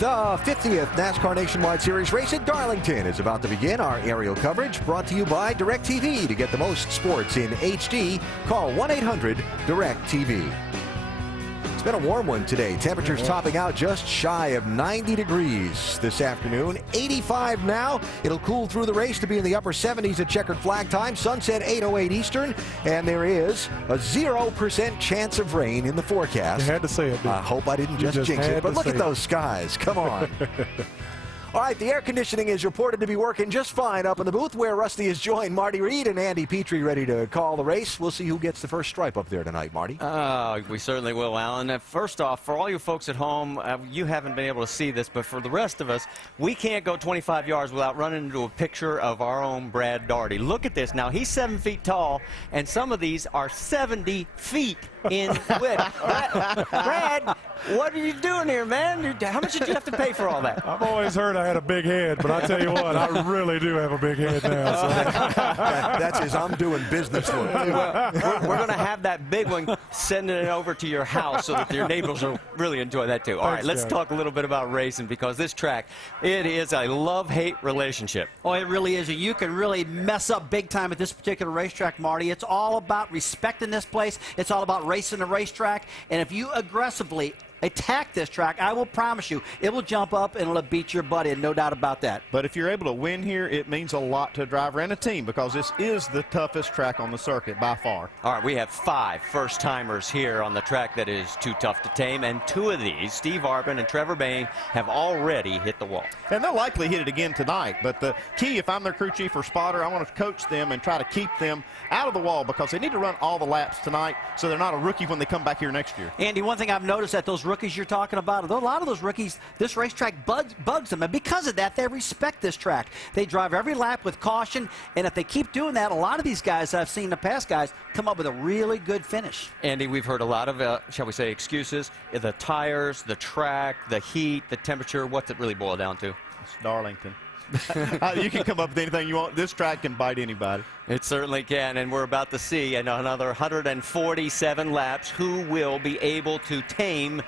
The 50th NASCAR Nationwide Series race at Darlington is about to begin. Our aerial coverage brought to you by DirecTV. To get the most sports in HD, call 1-800-DirecTV. It's been a warm one today. Temperatures topping out just shy of 90 degrees this afternoon. 85 now. It'll cool through the race to be in the upper 70s at checkered flag time. Sunset 8:08 Eastern. And there is a 0% chance of rain in the forecast. You had to say it, I hope I didn't just jinx it. But look at those skies. Come on. All right, the air conditioning is reported to be working just fine up in the booth where Rusty has joined Marty Reed and Andy Petrie ready to call the race. We'll see who gets the first stripe up there tonight, Marty. We certainly will, Alan. First off, for all you folks at home, you haven't been able to see this, but for the rest of us, we can't go 25 yards without running into a picture of our own Brad Daugherty. Look at this. Now, he's 7 feet tall, and some of these are 70 feet in width. Brad, what are you doing here, man? How much did you have to pay for all that? I've always heard I had a big head, but I tell you what, I really do have a big head now. So. That's his I'm doing business look. Well, we're going to have that big one sending it over to your house so that your neighbors will really enjoy that too. All right, let's talk a little bit about racing, because this track, it is a love-hate relationship. Oh, it really is. You can really mess up big time at this particular racetrack, Marty. It's all about respecting this place. It's all about racing the racetrack. And if you aggressively attack this track, I will promise you, it will jump up and it'll beat your buddy, and no doubt about that. But if you're able to win here, it means a lot to a driver and a team, because this is the toughest track on the circuit by far. All right, we have 5 first-timers here on the track that is too tough to tame, and 2 of these, Steve Arbin and Trevor Bayne, have already hit the wall. And they'll likely hit it again tonight, but the key, if I'm their crew chief or spotter, I want to coach them and try to keep them out of the wall, because they need to run all the laps tonight so they're not a rookie when they come back here next year. Andy, one thing I've noticed that those rookies you're talking about, a lot of those rookies, this racetrack bugs them, and because of that, they respect this track. They drive every lap with caution, and if they keep doing that, a lot of these guys I've seen, the past guys, come up with a really good finish. Andy, we've heard a lot of, shall we say, excuses. The tires, the track, the heat, the temperature. What's it really boil down to? It's Darlington. You can come up with anything you want. This track can bite anybody. It certainly can, and we're about to see in another 147 laps who will be able to tame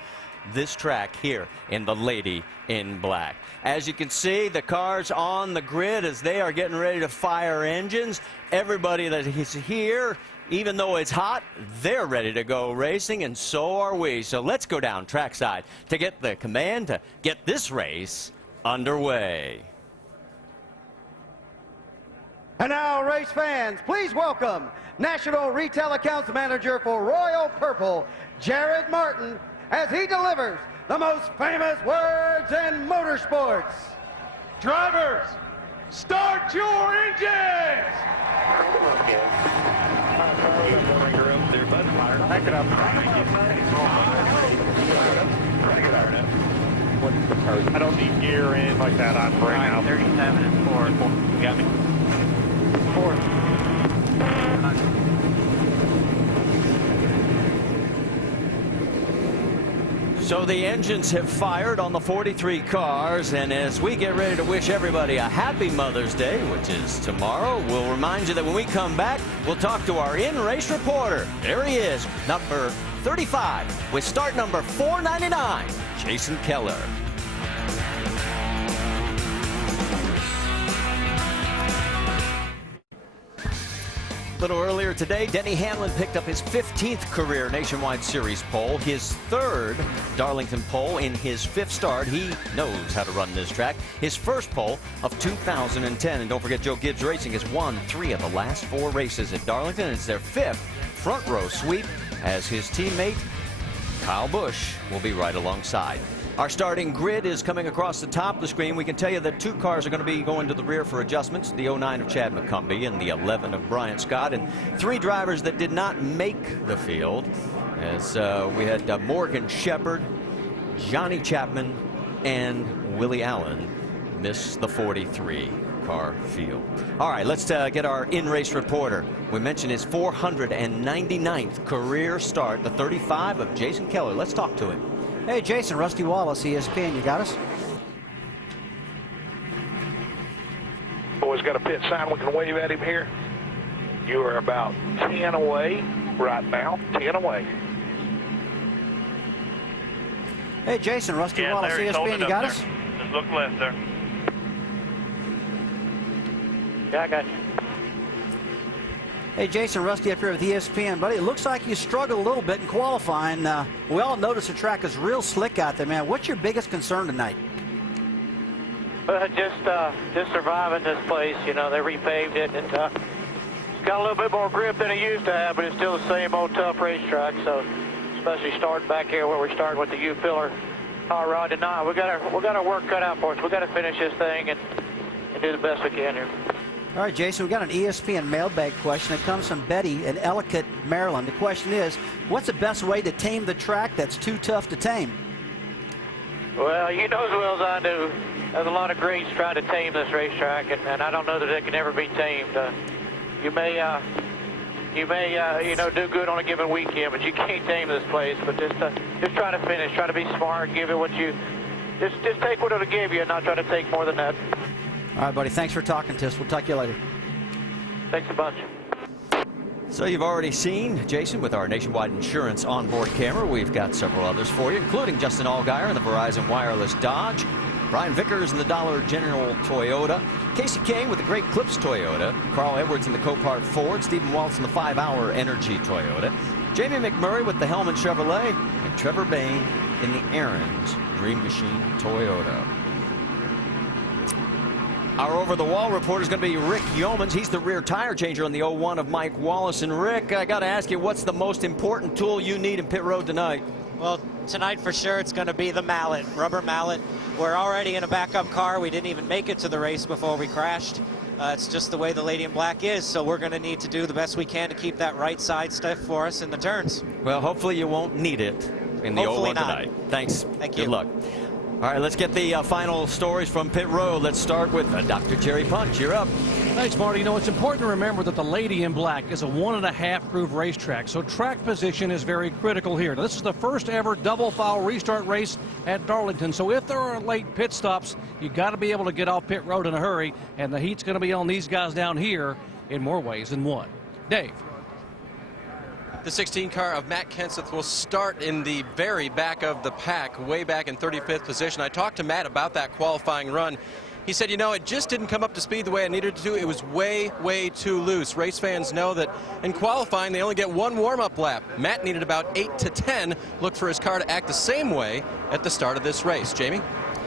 this track here in the Lady in Black. As you can see, the cars on the grid as they are getting ready to fire engines. Everybody that is here, even though it's hot, they're ready to go racing, and so are we. So let's go down trackside to get the command to get this race underway. And now, race fans, please welcome National Retail Accounts Manager for Royal Purple, Jared Martin, as he delivers the most famous words in motorsports. Drivers, start your engines! Back it up. I don't need gear or anything like that on right now. 37 and 4. You got me. 4. So the engines have fired on the 43 cars, and as we get ready to wish everybody a happy Mother's Day, which is tomorrow, we'll remind you that when we come back, we'll talk to our in-race reporter. There he is, number 35, with start number 499, Jason Keller. A little earlier today, Denny Hamlin picked up his 15th career Nationwide Series pole, his 3rd Darlington pole in his 5th start. He knows how to run this track. His first pole of 2010. And don't forget, Joe Gibbs Racing has won 3 of the last 4 races at Darlington. It's their 5th front row sweep, as his teammate Kyle Busch will be right alongside. Our starting grid is coming across the top of the screen. We can tell you that 2 cars are going to be going to the rear for adjustments, the 09 of Chad McCumbee and the 11 of Brian Scott, and 3 drivers that did not make the field, as we had Morgan Shepherd, Johnny Chapman, and Willie Allen miss the 43 car field. All right, let's get our in-race reporter. We mentioned his 499th career start, the 35 of Jason Keller. Let's talk to him. Hey, Jason, Rusty Wallace, ESPN, you got us? Boys got a pit sign. We can wave at him here. You are about 10 away right now. 10 away. Hey, Jason, Rusty Wallace, Larry's holding ESPN, you up got there. us? Just look left there. Yeah, I got you. Hey, Jason, Rusty up here with ESPN, buddy. It looks like you struggled a little bit in qualifying. We all noticed the track is real slick out there, man. What's your biggest concern tonight? Just surviving this place. You know, they repaved it, and it's got a little bit more grip than it used to have, but it's still the same old tough racetrack. So, especially starting back here where we're starting with the U-pillar hot rod tonight, we got our work cut out for us. We got to finish this thing and do the best we can here. All right, Jason, we got an ESPN mailbag question. It comes from Betty in Ellicott, Maryland. The question is, what's the best way to tame the track that's too tough to tame? Well, you know as well as I do, there's a lot of greats trying to tame this racetrack, and I don't know that it can ever be tamed. You may do good on a given weekend, but you can't tame this place. But just try to finish, try to be smart, give it what you, just take what it'll give you, and not try to take more than that. All right, buddy. Thanks for talking to us. We'll talk to you later. Thanks a bunch. So you've already seen Jason with our Nationwide Insurance onboard camera. We've got several others for you, including Justin Allgaier in the Verizon Wireless Dodge, Brian Vickers in the Dollar General Toyota, Casey Kane with the Great Clips Toyota, Carl Edwards in the Copart Ford, Stephen Waltz in the 5-Hour Energy Toyota, Jamie McMurray with the Hellman Chevrolet, and Trevor Bain in the Aaron's Dream Machine Toyota. Our over-the-wall reporter is going to be Rick Yeomans. He's the rear tire changer on the 01 of Mike Wallace. And Rick, I got to ask you, what's the most important tool you need in pit road tonight? Well, tonight for sure it's going to be the mallet, rubber mallet. We're already in a backup car. We didn't even make it to the race before we crashed. It's just the way the Lady in Black is, so we're going to need to do the best we can to keep that right side stiff for us in the turns. Well, hopefully you won't need it in the 01 tonight. Thanks. Thank you. Good luck. All right, let's get the final stories from pit road. Let's start with Dr. Jerry Punch. You're up. Thanks, Marty. You know, it's important to remember that the Lady in Black is a 1.5 groove racetrack, so track position is very critical here. Now, this is the first ever double foul restart race at Darlington, so if there are late pit stops, you got to be able to get off pit road in a hurry, and the heat's going to be on these guys down here in more ways than one. Dave. The 16 car of Matt Kenseth will start in the very back of the pack, way back in 35th position. I talked to Matt about that qualifying run. He said, you know, it just didn't come up to speed the way I needed to. It was way, way too loose. Race fans know that in qualifying, they only get one warm-up lap. Matt needed about 8 to 10. Look for his car to act the same way at the start of this race. Jamie?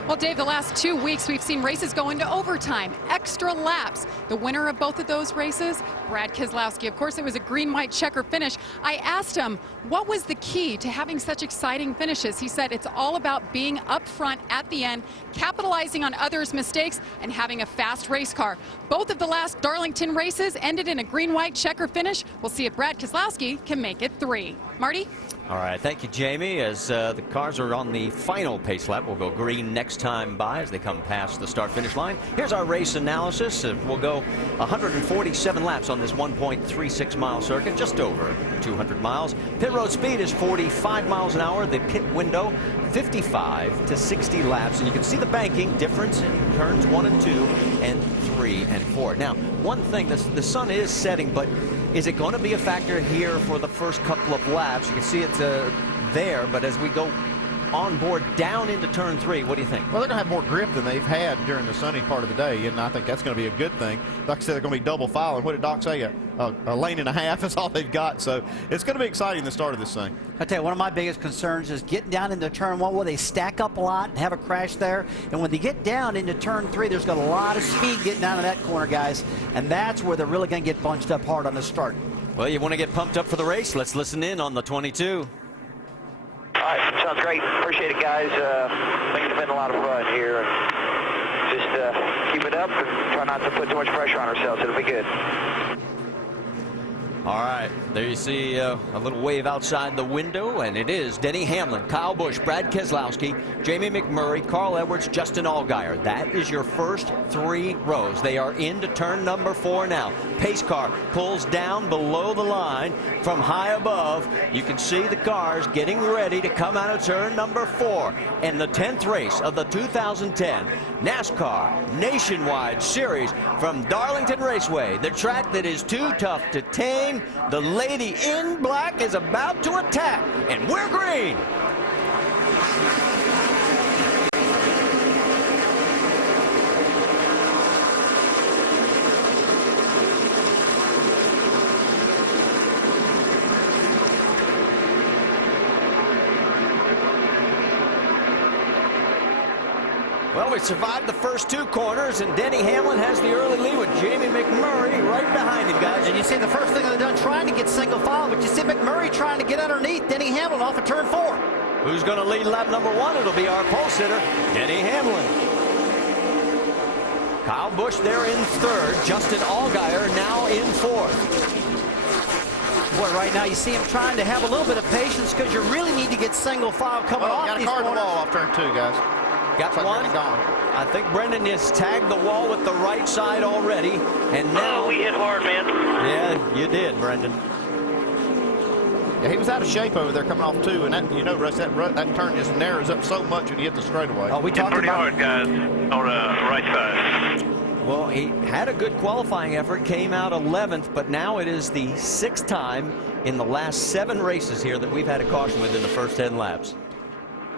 Well, Dave, the last 2 weeks we've seen races go into overtime, extra laps. The winner of both of those races, Brad Keselowski. Of course, it was a green-white checker finish. I asked him, what was the key to having such exciting finishes? He said it's all about being up front at the end, capitalizing on others' mistakes, and having a fast race car. Both of the last Darlington races ended in a green-white checker finish. We'll see if Brad Keselowski can make it 3. Marty? All right, thank you, Jamie. As the cars are on the final pace lap, we'll go green next time by as they come past the start-finish line. Here's our race analysis. We'll go 147 laps on this 1.36-mile circuit, just over 200 miles. Pit road speed is 45 miles an hour. The pit window, 55 to 60 laps. And you can see the banking difference in turns 1 and 2 and 3 and 4. Now, one thing, the sun is setting, but is it going to be a factor here for the first couple of laps? You can see it's there, but as we go on board down into turn 3, what do you think? Well, they're going to have more grip than they've had during the sunny part of the day, and I think that's going to be a good thing. Like I said, they're going to be double filing. What did Doc say? A lane and a half is all they've got, so it's going to be exciting the start of this thing. I tell you, one of my biggest concerns is getting down into turn 1 where they stack up a lot and have a crash there. And when they get down into turn 3, there's got a lot of speed getting down to that corner, guys, and that's where they're really going to get bunched up hard on the start. Well, you want to get pumped up for the race? Let's listen in on the 22. All right, sounds great. Appreciate it, guys. I think it's been a lot of fun here. Just keep it up and try not to put too much pressure on ourselves. It'll be good. All right, there you see a little wave outside the window, and it is Denny Hamlin, Kyle Busch, Brad Keselowski, Jamie McMurray, Carl Edwards, Justin Allgaier. That is your first 3 rows. They are into turn number 4 now. Pace car pulls down below the line from high above. You can see the cars getting ready to come out of turn number 4 in the 10th race of the 2010 NASCAR Nationwide Series from Darlington Raceway, the track that is too tough to tame. The Lady in Black is about to attack, and we're green. Well, we survived the first 2 corners, and Denny Hamlin has the early lead with Jamie McMurray right behind him, guys. And you see the first thing they've done trying to get single file, but you see McMurray trying to get underneath Denny Hamlin off of turn 4. Who's going to lead lap number 1? It'll be our pole sitter, Denny Hamlin. Kyle Busch there in 3rd. Justin Allgaier now in 4th. Boy, right now you see him trying to have a little bit of patience because you really need to get single file coming off got a these car in the corners. wall off turn 2, guys. Got one. I think Brendan has tagged the wall with the right side already, and now we hit hard, man. Yeah, you did, Brendan. Yeah, he was out of shape over there coming off 2, and that, you know, Russ, that turn just narrows up so much when you hit the straightaway. Oh, we talked pretty about hard, guys, on the right side. Well, he had a good qualifying effort, came out 11th, but now it is the 6th time in the last 7 races here that we've had a caution within the first 10 laps.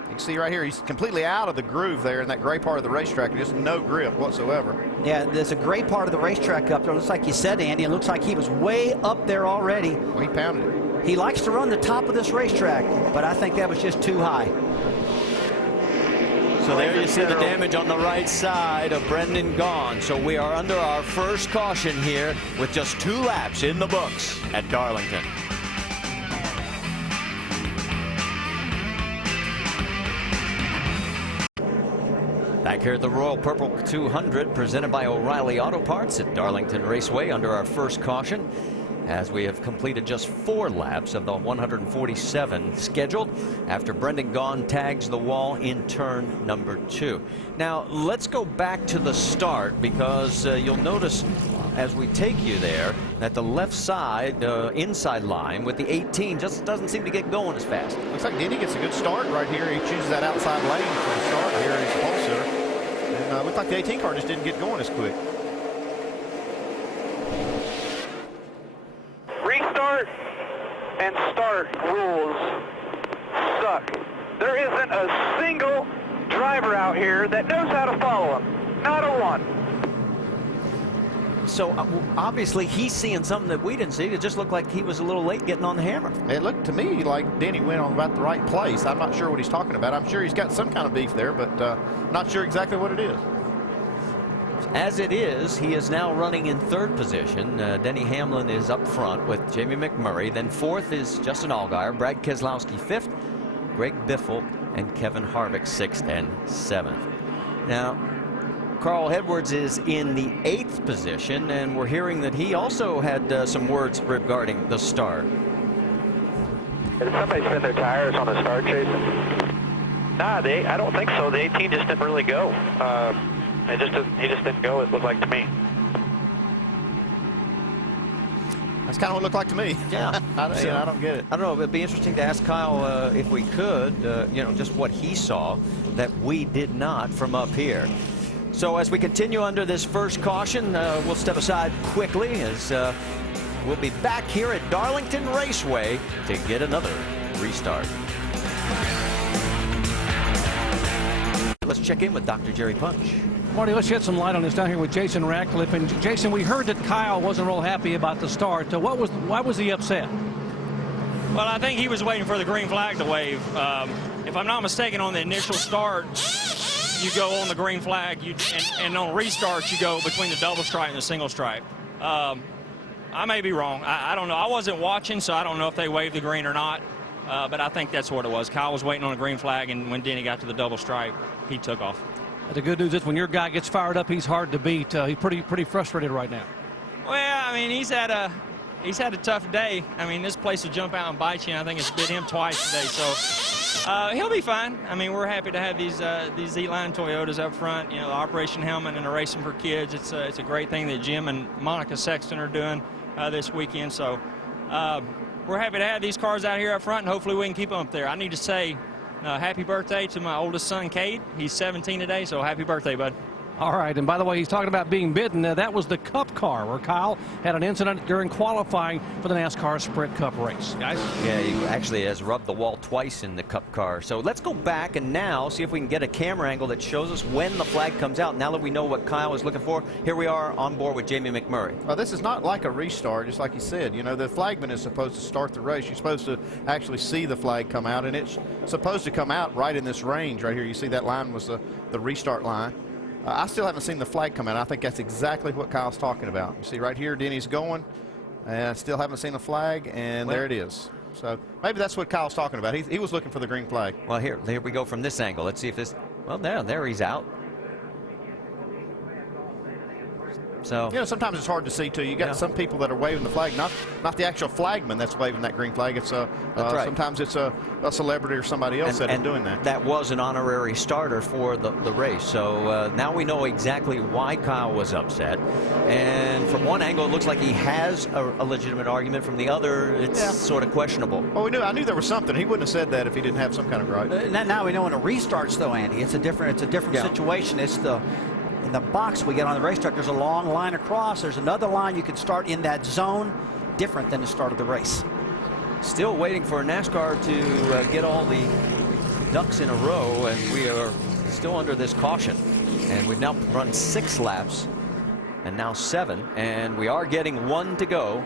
You can see right here, he's completely out of the groove there in that gray part of the racetrack. Just no grip whatsoever. Yeah, there's a great part of the racetrack up there. Looks like you said, Andy, it looks like he was way up there already. Well, he pounded it. He likes to run the top of this racetrack, but I think that was just too high. So there you see the damage on the right side of Brendan Gaughan. So we are under our first caution here with just 2 laps in the books at Darlington. Back here at the Royal Purple 200 presented by O'Reilly Auto Parts at Darlington Raceway under our first caution, as we have completed just 4 laps of the 147 scheduled after Brendan Gaughan tags the wall in turn number 2. Now let's go back to the start, because you'll notice as we take you there that the left side inside line with the 18 just doesn't seem to get going as fast. Looks like Denny gets a good start right here. He chooses that outside lane for the start here in his pole sitter. And looks like the 18 car just didn't get going as quick. Restart and start rules suck. There isn't a single driver out here that knows how to follow them. Not a one. So obviously he's seeing something that we didn't see. It just looked like he was a little late getting on the hammer. It looked to me like Denny went on about the right place. I'm not sure what he's talking about. I'm sure he's got some kind of beef there, but not sure exactly what it is. As it is, he is now running in 3rd position. Denny Hamlin is up front with Jamie McMurray. Then 4th is Justin Allgaier, Brad Keselowski 5th, Greg Biffle, and Kevin Harvick 6th and 7th. Now, Carl Edwards is in the 8th position, and we're hearing that he also had some words regarding the start. Did somebody spin their tires on the start, Jason? Nah, I don't think so. The 18 just didn't really go. He just didn't go, it looked like to me. That's kind of what it looked like to me. Yeah. I don't get it. I don't know. It'd be interesting to ask Kyle if we could, you know, just what he saw that we did not from up here. So as we continue under this first caution, we'll step aside quickly as we'll be back here at Darlington Raceway to get another restart. Let's check in with Dr. Jerry Punch. Marty, let's shed some light on this down here with Jason Ratcliffe. And Jason, we heard that Kyle wasn't real happy about the start. Why was he upset? Well, I think he was waiting for the green flag to wave. If I'm not mistaken, on the initial start, you go on the green flag, and on restart, you go between the double stripe and the single stripe. I may be wrong. I don't know. I wasn't watching, so I don't know if they waved the green or not. But I think that's what it was. Kyle was waiting on a green flag, and when Denny got to the double stripe, he took off. The good news is when your guy gets fired up, he's hard to beat. He's pretty frustrated right now. Well, I mean, he's had a tough day. I mean, this place will jump out and bite you, and I think it's bit him twice today. So he'll be fine. I mean, we're happy to have these Z-Line Toyotas up front. You know, the Operation Helmet and the Racing for Kids. It's a great thing that Jim and Monica Sexton are doing this weekend. So we're happy to have these cars out here up front, and hopefully we can keep them up there. I need to say happy birthday to my oldest son, Cade. He's 17 today, so happy birthday, bud. All right, and by the way, he's talking about being bitten. That was the Cup car where Kyle had an incident during qualifying for the NASCAR Sprint Cup race. Guys? Yeah, he actually has rubbed the wall twice in the Cup car. So let's go back and now see if we can get a camera angle that shows us when the flag comes out. Now that we know what Kyle is looking for, here we are on board with Jamie McMurray. Well, this is not like a restart, just like you said. You know, the flagman is supposed to start the race. You're supposed to actually see the flag come out, and it's supposed to come out right in this range right here. You see that line was the restart line. I still haven't seen the flag come out. I think that's exactly what Kyle's talking about. You see right here, Denny's going, and I still haven't seen the flag, and there it is. So maybe that's what Kyle's talking about. He was looking for the green flag. Well, here we go from this angle. Let's see if this, well, there he's out. So, you know, sometimes it's hard to see too. You got some people that are waving the flag, not the actual flagman that's waving that green flag. It's right. Sometimes it's a celebrity or somebody else that is doing that. That was an honorary starter for the race. So now we know exactly why Kyle was upset. And from one angle, it looks like he has a legitimate argument. From the other, it's sort of questionable. Well, I knew there was something. He wouldn't have said that if he didn't have some kind of gripe. Now we know when it restarts, though, Andy, it's a different situation. It's in the box we get on the racetrack, there's a long line across. There's another line you can start in that zone, different than the start of the race. Still waiting for NASCAR to get all the ducks in a row, and we are still under this caution. And we've now run 6 laps, and now 7, and we are getting 1 to go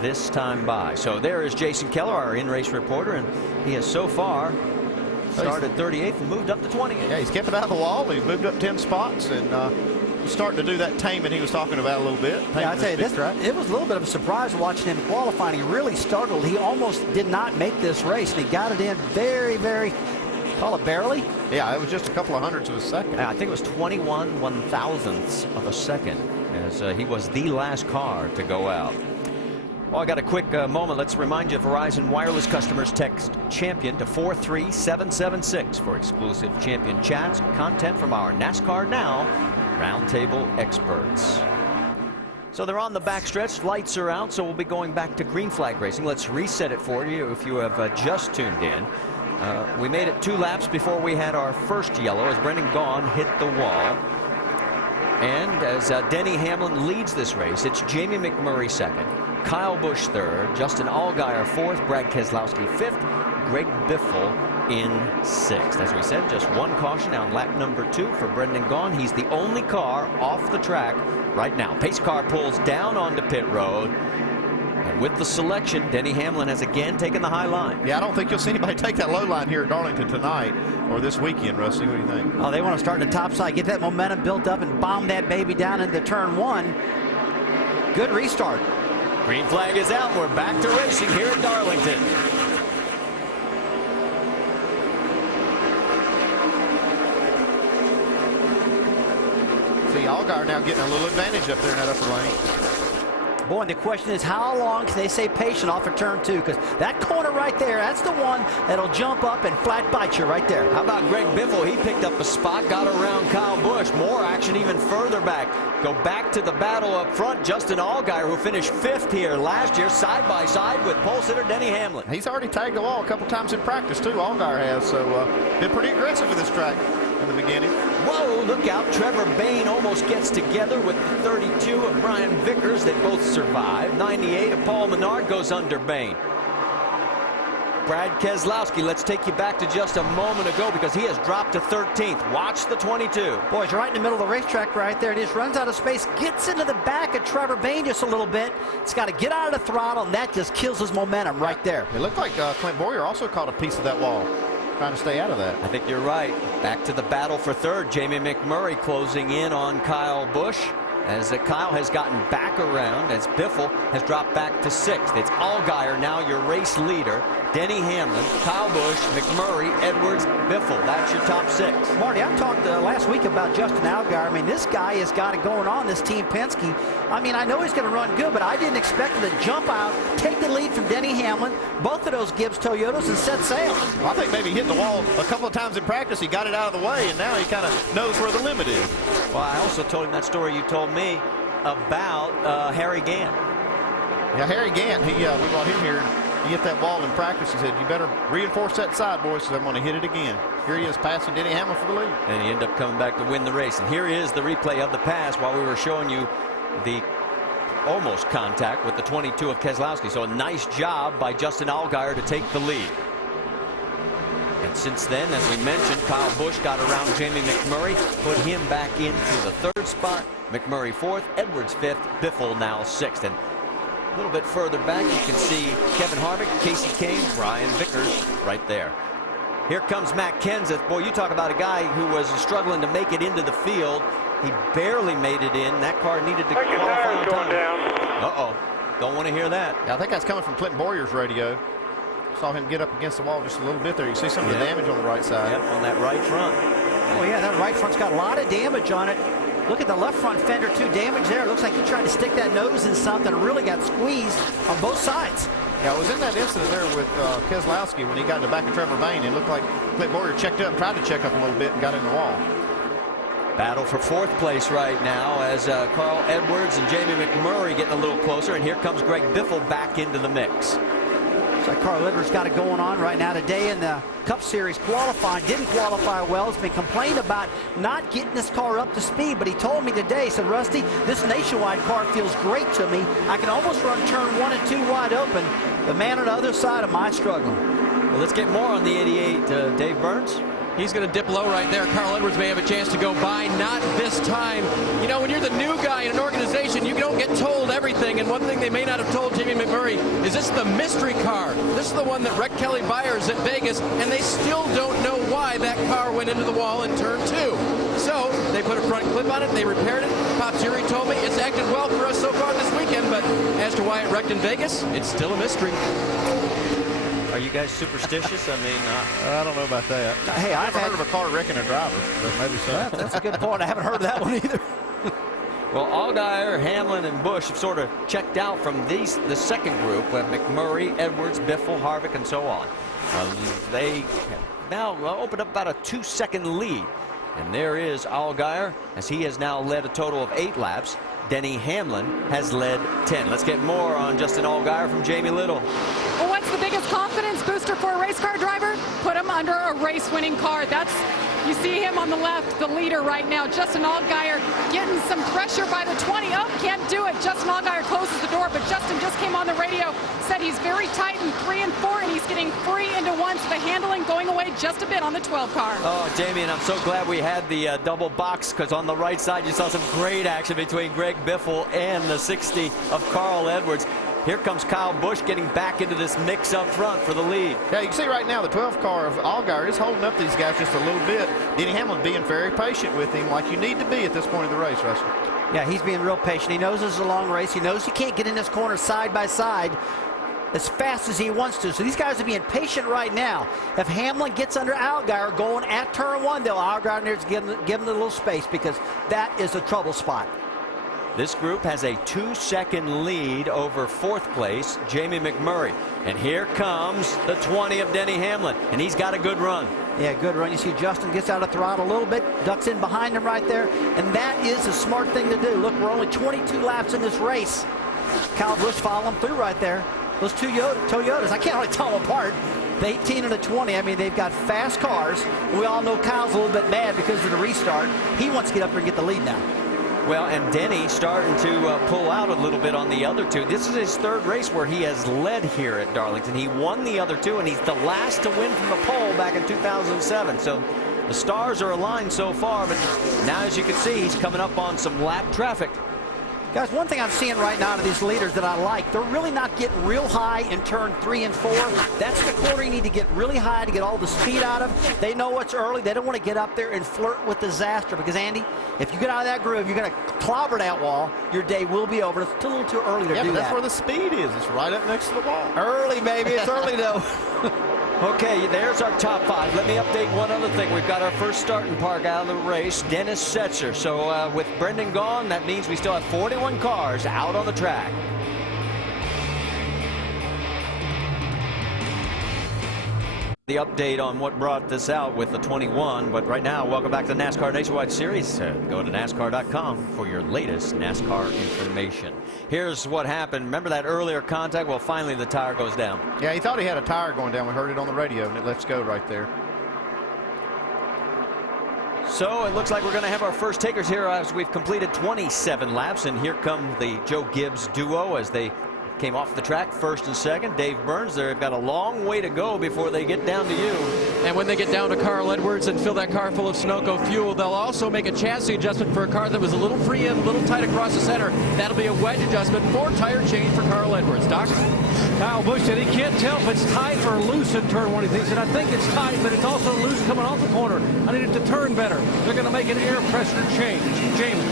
this time by. So there is Jason Keller, our in-race reporter, and he has so far started 38th and moved up to 20th. Yeah, he's kept it out of the wall. He's moved up 10 spots, and he's starting to do that taming he was talking about a little bit. Yeah, I tell you, it was a little bit of a surprise watching him qualifying. He really struggled. He almost did not make this race, and he got it in very, very, call it barely. Yeah, it was just a couple of hundredths of a second. I think it was 21 1,000ths of a second, as he was the last car to go out. Well, I got a quick moment. Let's remind you, Verizon Wireless customers text champion to 43776 for exclusive champion chats and content from our NASCAR Now Roundtable experts. So they're on the backstretch. Lights are out, so we'll be going back to green flag racing. Let's reset it for you if you have just tuned in. We made it 2 laps before we had our first yellow as Brendan Gaughan hit the wall. And as Denny Hamlin leads this race, it's Jamie McMurray second, Kyle Busch third, Justin Allgaier fourth, Brad Keselowski fifth, Greg Biffle in 6th. As we said, just 1 caution on lap number 2 for Brendan Gaughan. He's the only car off the track right now. Pace car pulls down onto pit road. And with the selection, Denny Hamlin has again taken the high line. Yeah, I don't think you'll see anybody take that low line here at Darlington tonight or this weekend, Rusty. What do you think? Oh, they want to start in the top side, get that momentum built up, and bomb that baby down into turn 1. Good restart. Green flag is out. We're back to racing here at Darlington. See, Allgaier now getting a little advantage up there in that upper lane. Boy, and the question is, how long can they stay patient off of turn 2? Because that corner right there, that's the one that'll jump up and flat bite you right there. How about Greg Biffle? He picked up a spot, got around Kyle Busch. More action even further back. Go back to the battle up front. Justin Allgaier, who finished 5th here last year, side by side with pole sitter Denny Hamlin. He's already tagged the wall a couple times in practice, too. Allgaier has, so been pretty aggressive with this track in the beginning. Whoa, look out. Trevor Bayne almost gets together with 32 of Brian Vickers. They both survive. 98 of Paul Menard goes under Bayne. Brad Keselowski, let's take you back to just a moment ago because he has dropped to 13th. Watch the 22. Boys, right in the middle of the racetrack right there. It just runs out of space, gets into the back of Trevor Bayne just a little bit. It's got to get out of the throttle, and that just kills his momentum right there. It looked like Clint Boyer also caught a piece of that wall, trying to stay out of that. I think you're right. Back to the battle for 3rd. Jamie McMurray closing in on Kyle Busch as Kyle has gotten back around as Biffle has dropped back to 6th. It's Allgaier now your race leader. Denny Hamlin, Kyle Busch, McMurray, Edwards, Biffle. That's your top 6. Marty, I talked last week about Justin Allgaier. I mean, this guy has got it going on, this Team Penske. I mean, I know he's going to run good, but I didn't expect him to jump out, take the lead from Denny Hamlin, both of those Gibbs Toyotas, and set sail. Well, I think maybe he hit the wall a couple of times in practice. He got it out of the way, and now he kind of knows where the limit is. Well, I also told him that story you told me about Harry Gant. Yeah, Harry Gant, we brought him here you hit that wall in practice. He said, you better reinforce that side, boys, because I'm going to hit it again. Here he is passing Denny Hamlin for the lead. And he ended up coming back to win the race. And here is the replay of the pass while we were showing you the almost contact with the 22 of Keselowski. So a nice job by Justin Allgaier to take the lead. And since then, as we mentioned, Kyle Busch got around Jamie McMurray, put him back into the third spot. McMurray fourth, Edwards fifth, Biffle now sixth. And a little bit further back, you can see Kevin Harvick, Casey Kane, Brian Vickers right there. Here comes Matt Kenseth. Boy, you talk about a guy who was struggling to make it into the field. He barely made it in. That car needed to qualify on time. Uh-oh. Don't want to hear that. Yeah, I think that's coming from Clinton Boyer's radio. Saw him get up against the wall just a little bit there. You see some of the damage on the right side. Yep, on that right front. Oh, yeah, that right front's got a lot of damage on it. Look at the left front fender, too. Damage there. Looks like he tried to stick that nose in something and really got squeezed on both sides. Yeah, it was in that incident there with Keselowski when he got in the back of Trevor Bayne. It looked like Clinton Boyer checked up, tried to check up a little bit, and got in the wall. Battle for fourth place right now as Carl Edwards and Jamie McMurray getting a little closer. And here comes Greg Biffle back into the mix. Looks like Carl Edwards got it going on right now today in the Cup Series qualifying. Didn't qualify well. He's been complaining about not getting this car up to speed. But he told me today, he said, Rusty, this Nationwide car feels great to me. I can almost run turn 1 and 2 wide open. The man on the other side of my struggle. Well, let's get more on the 88, Dave Burns. He's going to dip low right there. Carl Edwards may have a chance to go by. Not this time. You know, when you're the new guy in an organization, you don't get told everything. And one thing they may not have told Jamie McMurray is this is the mystery car. This is the one that wrecked Kelly Byers at Vegas, and they still don't know why that car went into the wall in turn 2. So they put a front clip on it. They repaired it. Pop Zuri told me it's acted well for us so far this weekend, but as to why it wrecked in Vegas, it's still a mystery. Are you guys superstitious? I mean, I don't know about that. Hey, I've heard of a car wrecking a driver, but maybe so. That's a good point. I haven't heard of that one either. Well, Allgaier, Hamlin, and Busch have sort of checked out from the second group with McMurray, Edwards, Biffle, Harvick, and so on. They now opened up about a 2-second lead. And there is Allgaier, as he has now led a total of 8 laps. Denny Hamlin has led 10. Let's get more on Justin Allgaier from Jamie Little. Well, what's the biggest confidence booster for a race car driver? Put him under a race-winning car. You see him on the left, the leader right now. Justin Allgaier getting some pressure by the 20. Oh, can't do it. Justin Allgaier closes the door, but Justin just came on the radio, said he's very tight in 3 and 4, and he's getting 3 into 1, so the handling going away just a bit on the 12 car. Oh, Jamie, and I'm so glad we had the double box, because on the right side you saw some great action between Greg Biffle and the 60 of Carl Edwards. Here comes Kyle Busch getting back into this mix up front for the lead. Yeah, you can see right now the 12 car of Allgaier is holding up these guys just a little bit. Denny Hamlin being very patient with him, like you need to be at this point of the race, Russell. Yeah, he's being real patient. He knows this is a long race. He knows he can't get in this corner side by side as fast as he wants to. So these guys are being patient right now. If Hamlin gets under Allgaier going at turn 1, they'll Allgaier there to give him a little space, because that is a trouble spot. This group has a 2-second lead over 4th place, Jamie McMurray. And here comes the 20 of Denny Hamlin, and he's got a good run. Yeah, good run. You see Justin gets out of throttle a little bit, ducks in behind him right there, and that is a smart thing to do. Look, we're only 22 laps in this race. Kyle Busch following through right there. Those two Toyotas, I can't really tell them apart. The 18 and the 20, I mean, they've got fast cars. We all know Kyle's a little bit mad because of the restart. He wants to get up there and get the lead now. Well, and Denny starting to pull out a little bit on the other two. This is his 3rd race where he has led here at Darlington. He won the other 2, and he's the last to win from the pole back in 2007. So the stars are aligned so far, but now, as you can see, he's coming up on some lap traffic. Guys, one thing I'm seeing right now to these leaders that I like, they're really not getting real high in turn 3 and 4. That's the corner you need to get really high to get all the speed out of. They know it's early. They don't want to get up there and flirt with disaster, because, Andy, if you get out of that groove, you're going to clobber that wall. Your day will be over. It's still a little too early to do that. Yeah, but that's where the speed is. It's right up next to the wall. Early, baby. It's early, though. Okay, there's our top 5. Let me update one other thing. We've got our first starting park out of the race, Dennis Setzer. So with Brendan gone, that means we still have 41 cars out on the track. The update on what brought this out with the 21, but right now, welcome back to the NASCAR Nationwide Series. Go to NASCAR.com for your latest NASCAR information. Here's what happened. Remember that earlier contact? Well, finally the tire goes down. Yeah, he thought he had a tire going down. We heard it on the radio, and it lets go right there. So it looks like we're going to have our first takers here as we've completed 27 laps, and here come the Joe Gibbs duo as they came off the track first and second. Dave Burns, they've got a long way to go before they get down to you. And when they get down to Carl Edwards and fill that car full of Sunoco fuel, they'll also make a chassis adjustment for a car that was a little free in, a little tight across the center. That'll be a wedge adjustment, 4 tire change for Carl Edwards. Doc? Kyle Busch said he can't tell if it's tight or loose in turn 1. He thinks, and I think it's tight, but it's also loose coming off the corner. I need it to turn better. They're going to make an air pressure change. James.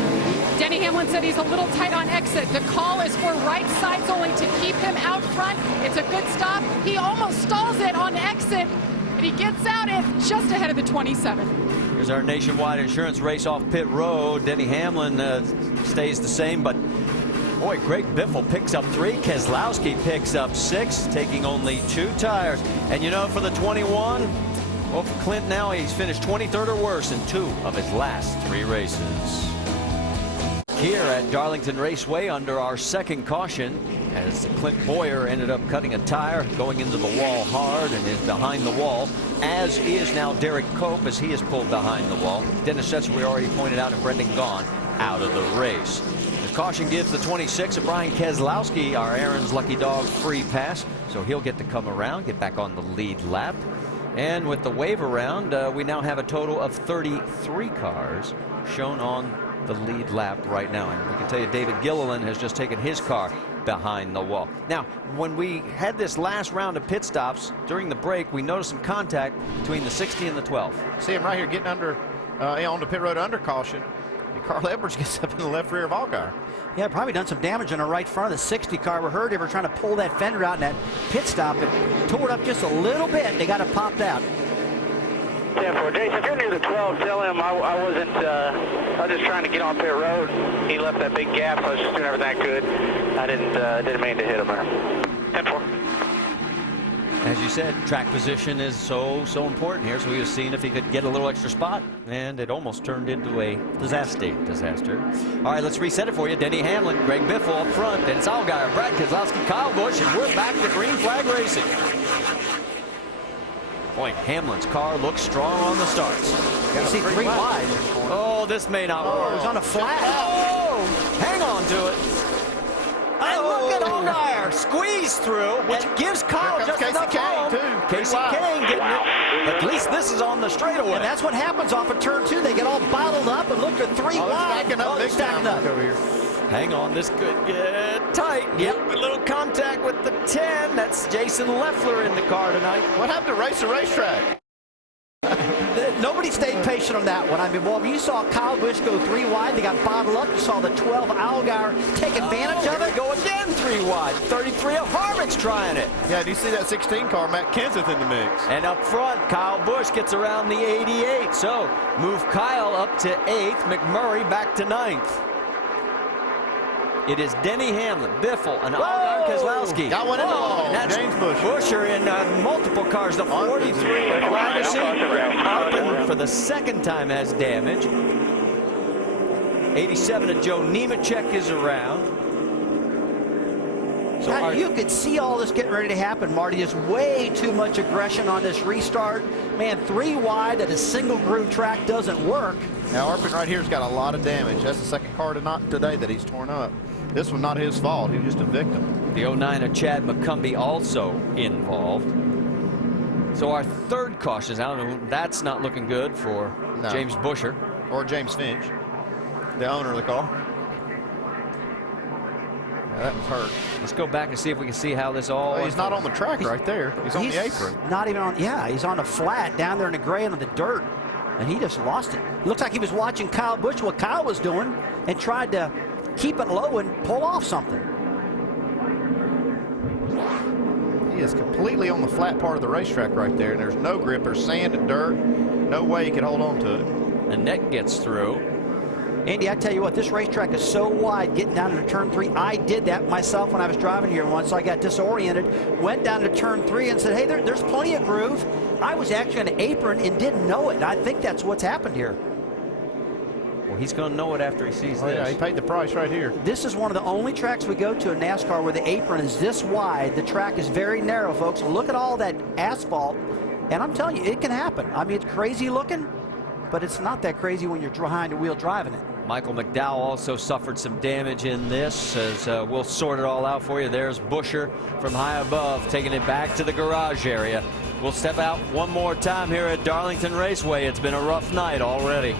Denny Hamlin said he's a little tight on exit. The call is for right sides only to keep him out front. It's a good stop. He almost stalls it on exit, and he gets out it just ahead of the 27. Here's our nationwide insurance race off pit road. Denny Hamlin stays the same, but boy, Greg Biffle picks up 3. Keselowski picks up 6, taking only 2 tires. And you know, for the 21, well, for Clint now, he's finished 23rd or worse in 2 of his last 3 races. Here at Darlington Raceway under our second caution, as Clint Boyer ended up cutting a tire, going into the wall hard, and is behind the wall, as is now Derek Cope as he is pulled behind the wall. Dennis Setzer, we already pointed out, and Brendan Gaughan out of the race. The caution gives the 26 of Brian Keselowski, our Aaron's lucky dog, free pass, so he'll get to come around, get back on the lead lap. And with the wave around, we now have a total of 33 cars shown on the lead lap right now. And we can tell you David Gilliland has just taken his car behind the wall. Now, when we had this last round of pit stops during the break, we noticed some contact between the 60 and the 12. See him right here getting under on the pit road under caution. And Carl Edwards gets up in the left rear of Allgaier. Yeah, probably done some damage on the right front of the 60 car. We heard they were trying to pull that fender out in that pit stop. It tore it up just a little bit. They got it popped out. 10-4. Jason, if you're near the 12, tell him I was just trying to get on pit road. He left that big gap, so I was just doing everything I could. I didn't mean to hit him there. 10-4. As you said, track position is so important here, so he was seeing if he could get a little extra spot, and it almost turned into a disaster. All right, let's reset it for you. Denny Hamlin, Greg Biffle up front, and it's Allgaier, Brad Keselowski, Kyle Busch, and we're back to green flag racing. Boy, Hamlin's car looks strong on the starts. You see 3 wide. Oh, this may not work. It was on a flat. Oh, hang on to it. And look at Allgaier squeeze through, which gives Kyle just enough room. Casey Kane getting it. At least this is on the straightaway. And that's what happens off of turn 2. They get all bottled up and look at 3 wide. Stacking up over here. Hang on, this could get tight. Yep, a little contact with the 10. That's Jason Leffler in the car tonight. What happened to race the racetrack? Nobody stayed patient on that one. I mean, well, you saw Kyle Busch go 3 wide. They got bottled up. You saw the 12 Allgaier take advantage of it. Go again 3 wide. 33 of Harvick's trying it. Yeah, do you see that 16 car, Matt Kenseth in the mix? And up front, Kyle Busch gets around the 88. So move Kyle up to 8th, McMurray back to 9th. It is Denny Hamlin, Biffle, and Allgaier Keselowski. Got one in the wall. That's James Busher. Busher in multiple cars. The 43 of Legacy. Harpin for the second time has damage. 87 of Joe Nemechek is around. So you could see all this getting ready to happen, Marty. There's way too much aggression on this restart. Man, 3 wide at a single groove track doesn't work. Now, Arpin right here's got a lot of damage. That's the second car today that he's torn up. This was not his fault. He was just a victim. The 09 of Chad McCumbee also involved. So our third caution, that's not looking good for James Busher. Or James Finch, the owner of the car. Yeah, that was hurt. Let's go back and see if we can see how this all... Well, he's not on the track right there. He's on the apron. Not even on, he's on the flat down there in the gray and on the dirt. And he just lost it. It looks like he was watching Kyle Busch, what Kyle was doing, and tried to keep it low and pull off something. He is completely on the flat part of the racetrack right there, and there's no grip. There's sand and dirt. No way he can hold on to it. Annette gets through. Andy, I tell you what, this racetrack is so wide getting down to turn 3. I did that myself when I was driving here once, so I got disoriented, went down to turn 3 and said, hey, there's plenty of groove. I was actually on an apron and didn't know it. And I think that's what's happened here. Well, he's going to know it after he sees this. Yeah, he paid the price right here. This is one of the only tracks we go to in NASCAR where the apron is this wide. The track is very narrow, folks. Look at all that asphalt. And I'm telling you, it can happen. I mean, it's crazy looking, but it's not that crazy when you're behind the wheel driving it. Michael McDowell also suffered some damage in this, as we'll sort it all out for you. There's Busher from high above, taking it back to the garage area. We'll step out one more time here at Darlington Raceway. It's been a rough night already.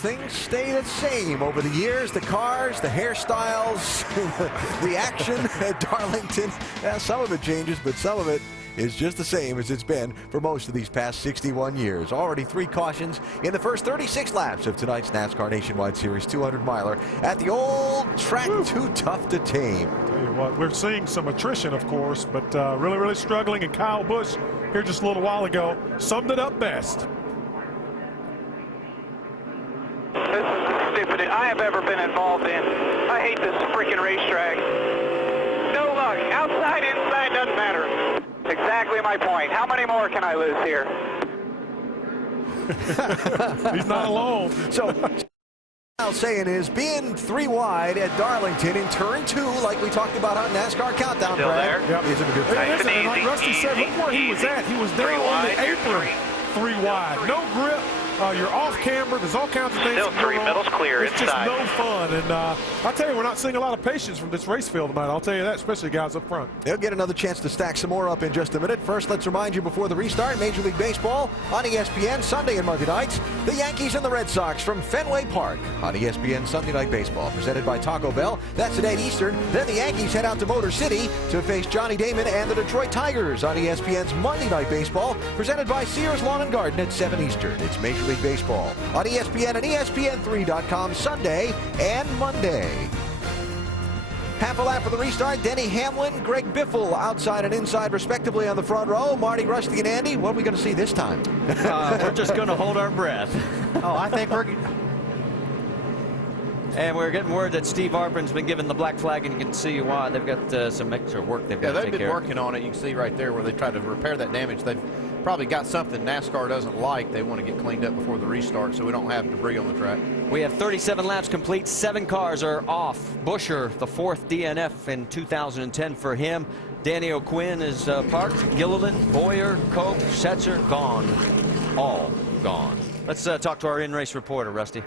Things stay the same over the years. The cars, the hairstyles, the action at Darlington. Yeah, some of it changes, but some of it is just the same as it's been for most of these past 61 years. Already 3 cautions in the first 36 laps of tonight's NASCAR Nationwide Series 200-miler at the old track. Too tough to tame. Tell you what, we're seeing some attrition, of course, but really, really struggling. And Kyle Busch here just a little while ago summed it up best. This is the stupidest I have ever been involved in. I hate this freaking racetrack. No luck. Outside, inside, doesn't matter. Exactly my point. How many more can I lose here? He's not alone. So, now saying is being 3 wide at Darlington in turn 2, like we talked about on NASCAR Countdown, Still Brad, Yep. isn't a good thing. Hey, listen, and like Rusty said, look where he was at. He was down on the apron. 3 wide. No grip. You're off camera. There's all kinds of things. Still 3, middle's clear. It's inside. just no fun. And I'll tell you, we're not seeing a lot of patience from this race field tonight. I'll tell you that, especially guys up front. They'll get another chance to stack some more up in just a minute. First, let's remind you before the restart, Major League Baseball on ESPN Sunday and Monday nights. The Yankees and the Red Sox from Fenway Park on ESPN Sunday Night Baseball, presented by Taco Bell. That's at 8 Eastern. Then the Yankees head out to Motor City to face Johnny Damon and the Detroit Tigers on ESPN's Monday Night Baseball, presented by Sears Lawn and Garden at 7 Eastern. It's Major League Baseball on ESPN and ESPN3.com Sunday and Monday. Half a lap for the restart. Denny Hamlin, Greg Biffle outside and inside respectively on the front row. Marty, Rusty, and Andy, what are we going to see this time? We're just going to hold our breath. Oh, I think we're... And we're getting word that Steve Arbin's been given the black flag, and you can see why. They've got some extra work they've got to take care of. They've been working on it. You can see right there where they try to repair that damage. They've probably got something NASCAR doesn't like. They want to get cleaned up before the restart so we don't have debris on the track. We have 37 laps complete. 7 cars are off. Busher, the 4th DNF in 2010 for him. Danny O'Quinn is parked. Gilliland, Boyer, Cope, Setzer, gone. All gone. Let's talk to our in-race reporter, Rusty.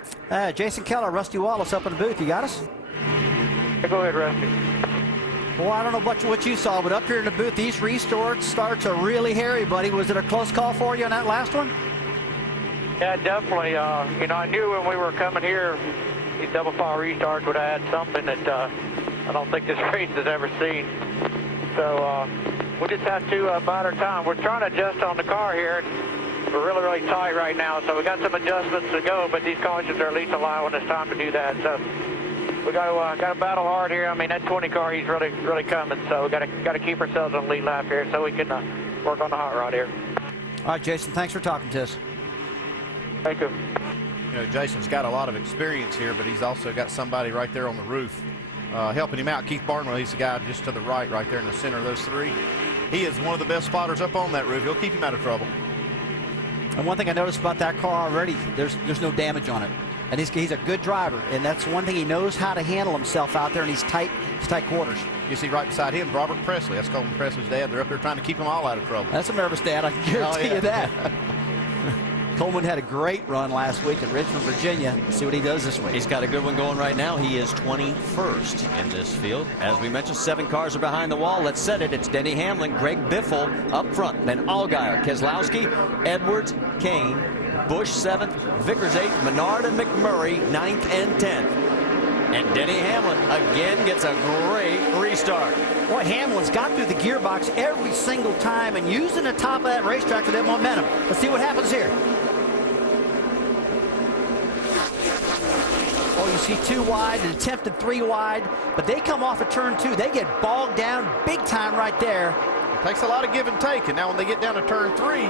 Jason Keller, Rusty Wallace up in the booth. You got us? Go ahead, Rusty. Well, I don't know what you saw, but up here in the booth, these restarts are really hairy, buddy. Was it a close call for you on that last one? Yeah, definitely. You know, I knew when we were coming here, these double file restarts would have had something that I don't think this race has ever seen. So we just have to bide our time. We're trying to adjust on the car here. We're really, really tight right now, so we got some adjustments to go, but these cautions are at least allowing us time to do that. So we got to battle hard here. I mean, that 20 car, he's really, really coming. So we got to keep ourselves on the lead lap here, so we can work on the hot rod here. All right, Jason, thanks for talking to us. Thank you. You know, Jason's got a lot of experience here, but he's also got somebody right there on the roof helping him out. Keith Barnwell, he's the guy just to the right there in the center of those 3. He is one of the best spotters up on that roof. He'll keep him out of trouble. And one thing I noticed about that car already, there's no damage on it. And he's a good driver, and that's one thing. He knows how to handle himself out there in these tight quarters. You see right beside him, Robert Presley. That's Coleman Presley's dad. They're up there trying to keep them all out of trouble. That's a nervous dad, I can guarantee you that. Coleman had a great run last week at Richmond, Virginia. See what he does this week. He's got a good one going right now. He is 21st in this field. As we mentioned, 7 cars are behind the wall. Let's set it. It's Denny Hamlin, Greg Biffle up front. Then Allgaier, Keselowski, Edwards, Kane, Busch 7th, Vickers 8th, Menard and McMurray 9th and 10th. And Denny Hamlin again gets a great restart. Boy, Hamlin's got through the gearbox every single time and using the top of that racetrack for that momentum. Let's see what happens here. Oh, you see 2 wide, an attempted 3 wide, but they come off of turn 2. They get bogged down big time right there. It takes a lot of give and take, and now when they get down to turn 3,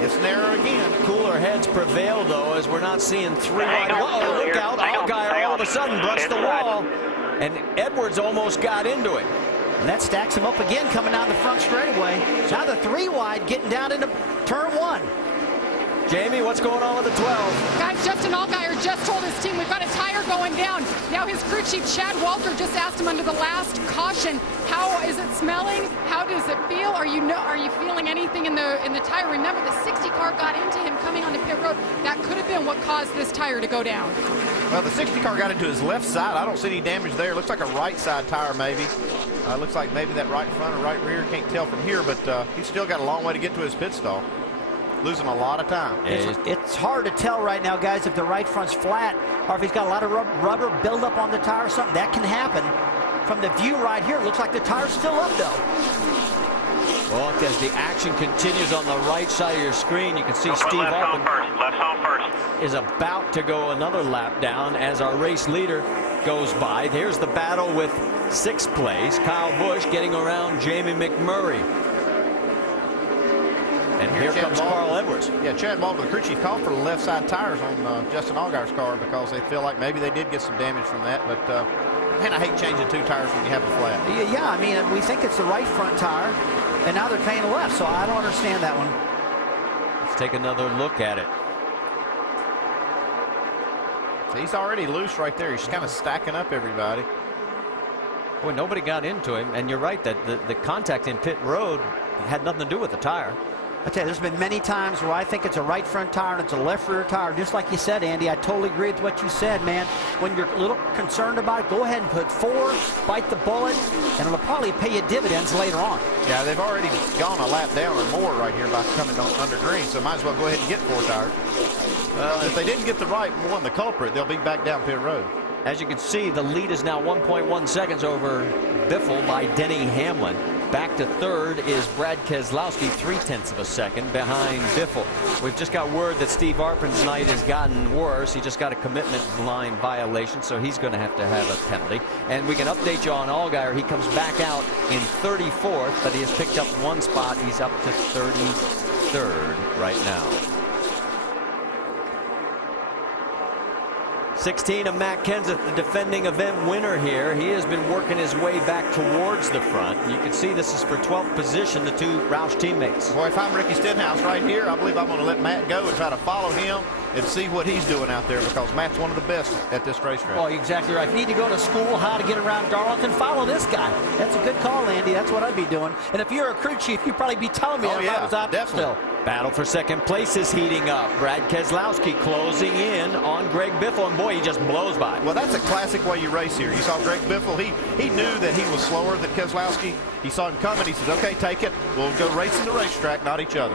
it's narrow again. Cooler heads prevail, though, as we're not seeing 3 wide. Uh-oh, look out. Allgaier all of a sudden brushed the wall, and Edwards almost got into it. And that stacks him up again coming down the front straightaway. Now the 3 wide getting down into turn 1. Jamie, what's going on with the 12? Guys, Justin Allgaier just told his team we've got a tire going down. Now his crew chief Chad Walter just asked him under the last caution, how is it smelling? How does it feel? Are you feeling anything in the tire? Remember, the 60 car got into him coming onto pit road. That could have been what caused this tire to go down. Well, the 60 car got into his left side. I don't see any damage there. Looks like a right side tire maybe. Looks like maybe that right front or right rear. Can't tell from here, but he's still got a long way to get to his pit stall. Losing a lot of time. It's hard to tell right now, guys, if the right front's flat or if he's got a lot of rubber buildup on the tire or something. That can happen. From the view right here, it looks like the tire's still up, though. Well, as the action continues on the right side of your screen, you can see Steve Harpen is about to go another lap down as our race leader goes by. Here's the battle with 6th place. Kyle Busch getting around Jamie McMurray. And here comes Carl Edwards. Yeah, Chad Baldwin, the crew chief, called for the left side tires on Justin Allgaier's car because they feel like maybe they did get some damage from that. But, man, I hate changing 2 tires when you have a flat. Yeah, I mean, we think it's the right front tire, and now they're paying the left, so I don't understand that one. Let's take another look at it. So he's already loose right there. He's just kind of stacking up everybody. Boy, nobody got into him, and you're right that the contact in pit road had nothing to do with the tire. I tell you, there's been many times where I think it's a right front tire and it's a left rear tire. Just like you said, Andy, I totally agree with what you said, man. When you're a little concerned about it, go ahead and put 4, bite the bullet, and it'll probably pay you dividends later on. Yeah, they've already gone a lap down or more right here by coming on under green, so might as well go ahead and get 4 tires. Well, if they didn't get the right one, the culprit, they'll be back down pit road. As you can see, the lead is now 1.1 seconds over Biffle by Denny Hamlin. Back to 3rd is Brad Keselowski, 0.3 of a second behind Biffle. We've just got word that Steve Harpen's night has gotten worse. He just got a commitment line violation, so he's going to have a penalty. And we can update you on Allgaier. He comes back out in 34th, but he has picked up 1 spot. He's up to 33rd right now. 16 of Matt Kenseth, the defending event winner here. He has been working his way back towards the front. You can see this is for 12th position, the 2 Roush teammates. Boy, if I'm Ricky Stenhouse right here, I believe I'm going to let Matt go and try to follow him and see what he's doing out there because Matt's one of the best at this racetrack. Oh, exactly right. If you need to go to school, how to get around Darlington, follow this guy. That's a good call, Andy. That's what I'd be doing. And if you're a crew chief, you'd probably be telling me if I was out there still. Battle for 2nd place is heating up. Brad Keselowski closing in on Greg Biffle, and boy, he just blows by. Well, that's a classic way you race here. You saw Greg Biffle. He knew that he was slower than Keselowski. He saw him coming. He said, okay, take it. We'll go racing the racetrack, not each other.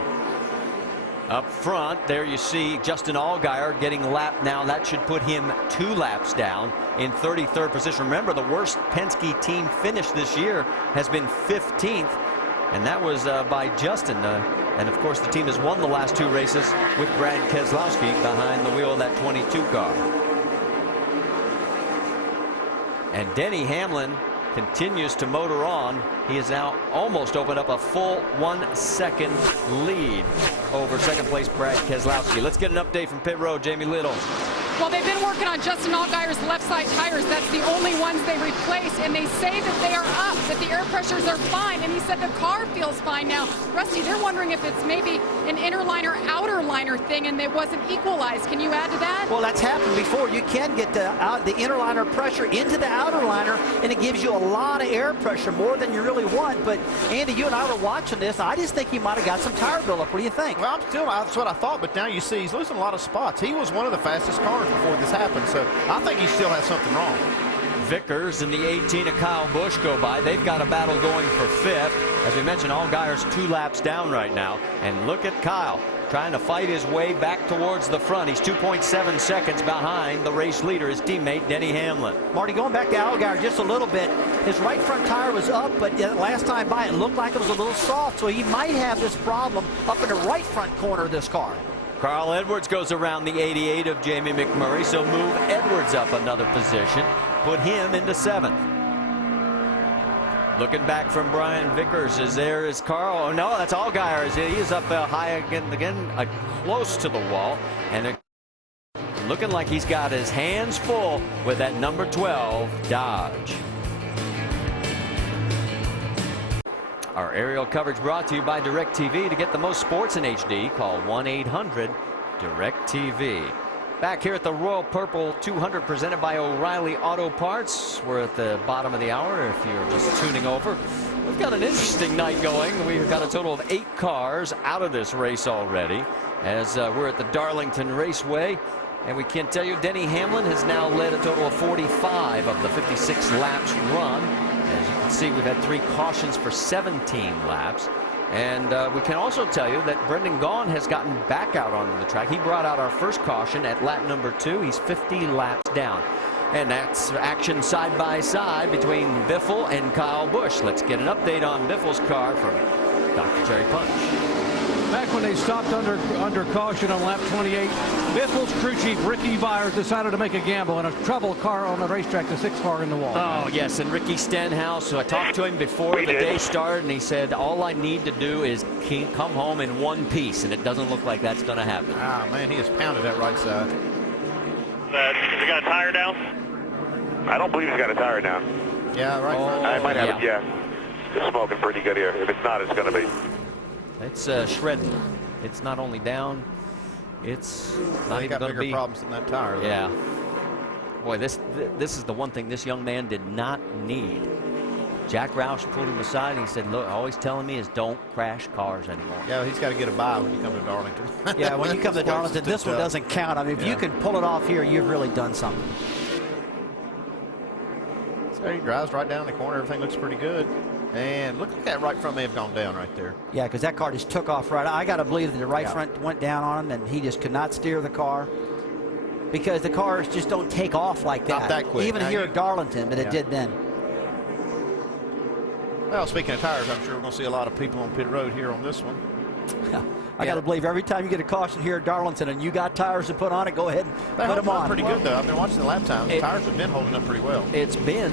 Up front, there you see Justin Allgaier getting lapped now. That should put him 2 laps down in 33rd position. Remember, the worst Penske team finish this year has been 15th, and that was by Justin. And, of course, the team has won the last 2 races with Brad Keselowski behind the wheel of that 22 car. And Denny Hamlin continues to motor on. He has now almost opened up a full 1 second lead over 2nd place Brad Keselowski. Let's get an update from pit road. Jamie Little. Well, they've been working on Justin Allgaier's left side tires. That's the only ones they replace, and they say that they are up, that the air pressures are fine, and he said the car feels fine now. Rusty, they're wondering if it's maybe an inner liner, outer liner thing, and it wasn't equalized. Can you add to that? Well, that's happened before. You can get the inner liner pressure into the outer liner, and it gives you a lot of air pressure, more than you really want. But, Andy, you and I were watching this. I just think he might have got some tire buildup. What do you think? Well, that's what I thought, but now you see he's losing a lot of spots. He was one of the fastest cars before this happened, so I think he still has something wrong. Vickers and the 18 of Kyle Busch go by. They've got a battle going for 5th. As we mentioned, Allgaier's 2 laps down right now. And look at Kyle trying to fight his way back towards the front. He's 2.7 seconds behind the race leader, his teammate Denny Hamlin. Marty, going back to Allgaier just a little bit, his right front tire was up, but last time by it looked like it was a little soft, so he might have this problem up in the right front corner of this car. Carl Edwards goes around the 88 of Jamie McMurray, so move Edwards up another position, put him into 7th. Looking back from Brian Vickers, there is Carl. Oh no, that's Allgaier. He is up high again, close to the wall, and looking like he's got his hands full with that number 12 Dodge. Our aerial coverage brought to you by DirecTV. To get the most sports in HD, call 1-800-DirecTV. Back here at the Royal Purple 200 presented by O'Reilly Auto Parts. We're at the bottom of the hour if you're just tuning over. We've got an interesting night going. We've got a total of 8 cars out of this race already as we're at the Darlington Raceway. And we can tell you Denny Hamlin has now led a total of 45 of the 56 laps run. As you can see, we've had 3 cautions for 17 laps. And we can also tell you that Brendan Gaughan has gotten back out onto the track. He brought out our first caution at lap number 2. He's 50 laps down. And that's action side by side between Biffle and Kyle Busch. Let's get an update on Biffle's car from Dr. Jerry Punch. Back when they stopped under caution on lap 28, Biffle's crew chief Ricky Byers decided to make a gamble, and a trouble car on the racetrack, the 6th car in the wall. Oh, yes, and Ricky Stenhouse, so I talked to him before the day started, and he said, all I need to do is come home in one piece, and it doesn't look like that's going to happen. Ah, man, he has pounded that right side. Has he got a tire down? I don't believe he's got a tire down. Yeah, right. I might have it, yeah. It's smoking pretty good here. If it's not, it's going to be. It's shredding. It's not only down, it's not even going to be. Bigger problems than that tire, though. Yeah. Boy, this is the one thing this young man did not need. Jack Roush pulled him aside and he said, look, always telling me is don't crash cars anymore. Yeah, he's got to get a bye when you come to Darlington. Yeah, when you come to Darlington, this one doesn't count. I mean, if you can pull it off here, you've really done something. So he drives right down the corner. Everything looks pretty good. And look at that right front may have gone down right there. Yeah, because that car just took off right. I got to believe that the right front went down on him, and he just could not steer the car because the cars just don't take off like that. Not that quick. Even here at Darlington, but it did then. Well, speaking of tires, I'm sure we're going to see a lot of people on pit road here on this one. I got to believe every time you get a caution here at Darlington and you got tires to put on it, go ahead and put them on. Pretty good, though. I've been watching the lap times. The tires have been holding up pretty well. It's been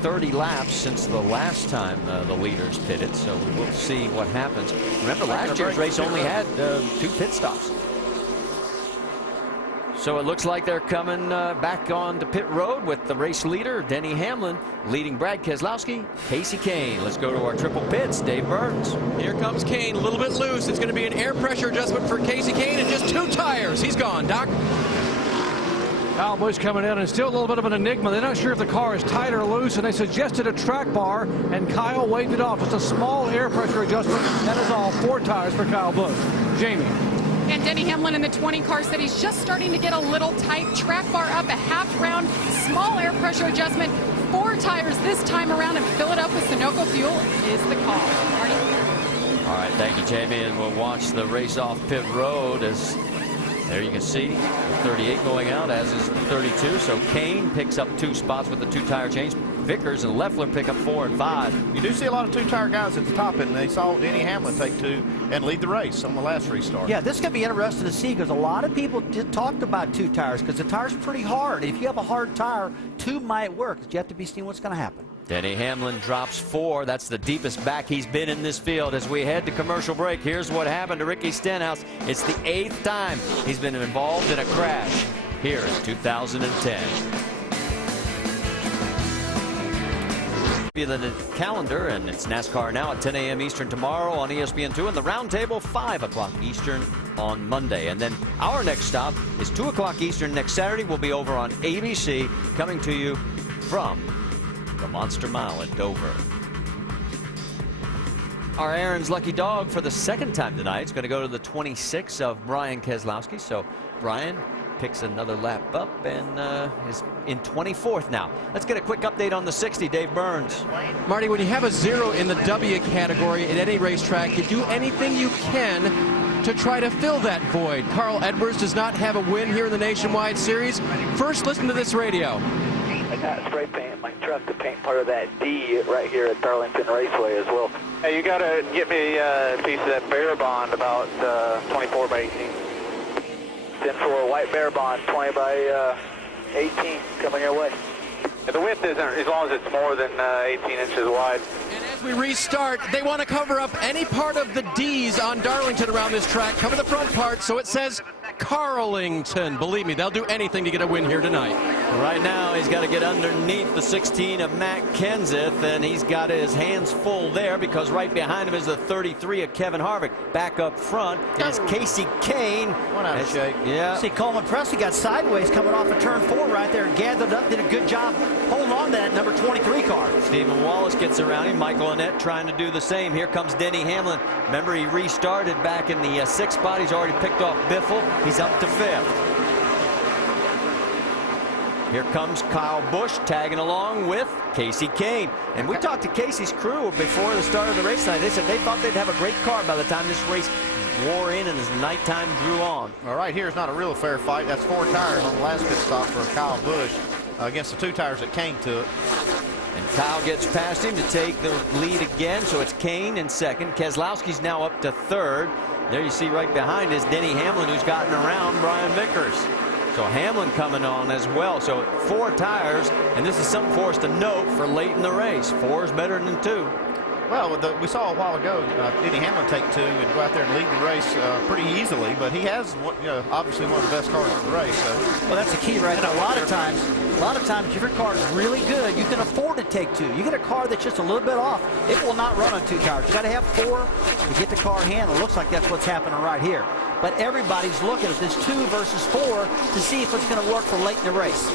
30 laps since the last time the leaders pitted, so we will see what happens. Remember, last year's race only had 2 pit stops. So it looks like they're coming back on to pit road with the race leader, Denny Hamlin, leading Brad Keselowski, Kasey Kahne. Let's go to our triple pits, Dave Burns. Here comes Kahne, a little bit loose. It's going to be an air pressure adjustment for Kasey Kahne and just 2 tires. He's gone, Doc. Kyle Busch coming in, and still a little bit of an enigma. They're not sure if the car is tight or loose, and they suggested a track bar, and Kyle waved it off. Just a small air pressure adjustment. That is all. 4 tires for Kyle Busch. Jamie. And Denny Hamlin in the 20 car said he's just starting to get a little tight. Track bar up a half round, small air pressure adjustment, 4 tires this time around, and fill it up with Sunoco fuel is the call. Marty? All right, thank you, Jamie, and we'll watch the race off pit road as there you can see the 38 going out, as is the 32. So Kahne picks up 2 spots with the 2 tire change. Vickers and Leffler pick up 4 and 5. You do see a lot of 2 tire guys at the top, and they saw Denny Hamlin take 2 and lead the race on the last restart. Yeah, this could be interesting to see because a lot of people talked about 2 tires because the tire's pretty hard. If you have a hard tire, 2 might work. You have to be seeing what's going to happen. Denny Hamlin drops 4. That's the deepest back he's been in this field. As we head to commercial break, here's what happened to Ricky Stenhouse. It's the 8th time he's been involved in a crash here in 2010. The calendar, and it's NASCAR now at 10 a.m. Eastern tomorrow on ESPN2, and the roundtable 5 o'clock Eastern on Monday. And then our next stop is 2 o'clock Eastern next Saturday. We'll be over on ABC, coming to you from the Monster Mile at Dover. Our Aaron's lucky dog for the 2nd time tonight is going to go to the 26 of Brian Keselowski. So Brian picks another lap up and is in 24th now. Let's get a quick update on the 60. Dave Burns. Marty, when you have a 0 in the W category at any racetrack, you do anything you can to try to fill that void. Carl Edwards does not have a win here in the Nationwide Series. First, listen to this radio. I got spray paint in my truck to paint part of that D right here at Darlington Raceway as well. Hey, you got to get me a piece of that bear bond about 24 by 18. 10 for a white bear bond, 20 by 18, coming your way. And the width isn't, as long as it's more than 18 inches wide. And as we restart, they want to cover up any part of the D's on Darlington around this track. Cover the front part so it says Carlington. Believe me, they'll do anything to get a win here tonight. Right now, he's got to get underneath the 16 of Matt Kenseth, and he's got his hands full there because right behind him is the 33 of Kevin Harvick. Back up front is Casey Kane. One out of shape. Yeah. See, Coleman Presley got sideways coming off of turn 4 right there, gathered up, did a good job holding on to that number 23 car. Stephen Wallace gets around him. Michael Annett trying to do the same. Here comes Denny Hamlin. Remember, he restarted back in the 6th spot. He's already picked off Biffle. He's up to 5th. Here comes Kyle Busch tagging along with Casey Kane. And we talked to Casey's crew before the start of the race tonight. They said they thought they'd have a great car by the time this race wore in and as nighttime drew on. Well, right here is not a real fair fight. That's 4 tires on the last pit stop for Kyle Busch against the 2 tires that Kane took. And Kyle gets past him to take the lead again. So it's Kane in 2nd. Keselowski's now up to 3rd. There you see right behind is Denny Hamlin, who's gotten around Brian Vickers. So Hamlin coming on as well. So 4 tires, and this is something for us to note for late in the race. 4 is better than 2. Well, we saw a while ago Denny Hamlin take 2 and go out there and lead the race pretty easily, but he has obviously one of the best cars in the race. So. Well, that's the key right now. A lot of times if your car is really good, you can afford to take 2. You get a car that's just a little bit off, it will not run on 2 tires. You got to have 4 to get the car handled. Looks like that's what's happening right here. But everybody's looking at this 2 versus 4 to see if it's going to work for late in the race.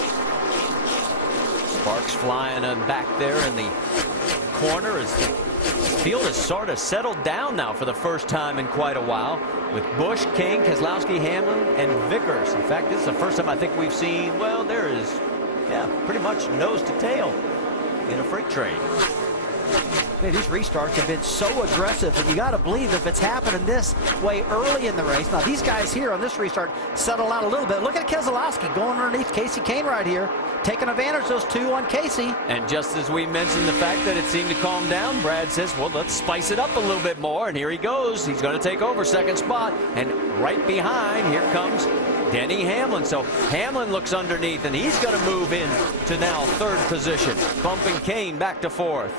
Sparks flying back there in the corner as the field has sort of settled down now for the first time in quite a while with Busch, Kane, Keselowski, Hamlin, and Vickers. In fact, this is the first time I think we've seen, well, there is, pretty much nose to tail in a freight train. Man, these restarts have been so aggressive, and you got to believe if it's happening this way early in the race. Now, these guys here on this restart settle out a little bit. Look at Keselowski going underneath Casey Kane right here, taking advantage of those 2 on Casey. And just as we mentioned the fact that it seemed to calm down, Brad says, well, let's spice it up a little bit more. And here he goes. He's going to take over 2nd spot. And right behind, here comes Denny Hamlin. So Hamlin looks underneath, and he's going to move in to now 3rd position, bumping Kane back to 4th.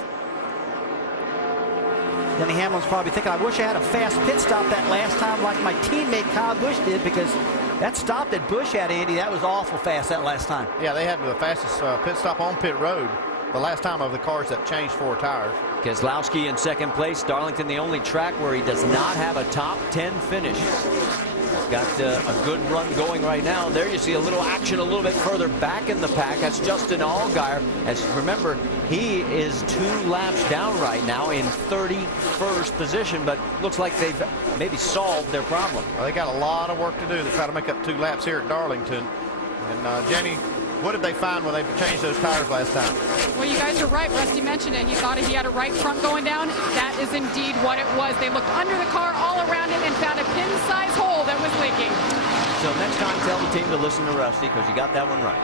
Denny Hamlin's probably thinking, I wish I had a fast pit stop that last time like my teammate Kyle Busch did, because that stop that Busch had, Andy, that was awful fast that last time. Yeah, they had the fastest pit stop on pit road the last time of the cars that changed 4 tires. Keselowski in 2nd place. Darlington, the only track where he does not have a top 10 finish. Got a good run going right now. There you see a little action a little bit further back in the pack. That's Justin Allgaier. As remember, he is 2 laps down right now in 31st position, but looks like they've maybe solved their problem. Well, they got a lot of work to do to try to make up 2 laps here at Darlington. And Jenny, what did they find when they changed those tires last time? Well, you guys are right. Rusty mentioned it. He thought he had a right front going down. That is indeed what it was. They looked under the car, all around it, and found a pin-size hole that was leaking. So next time, tell the team to listen to Rusty, because you got that one right.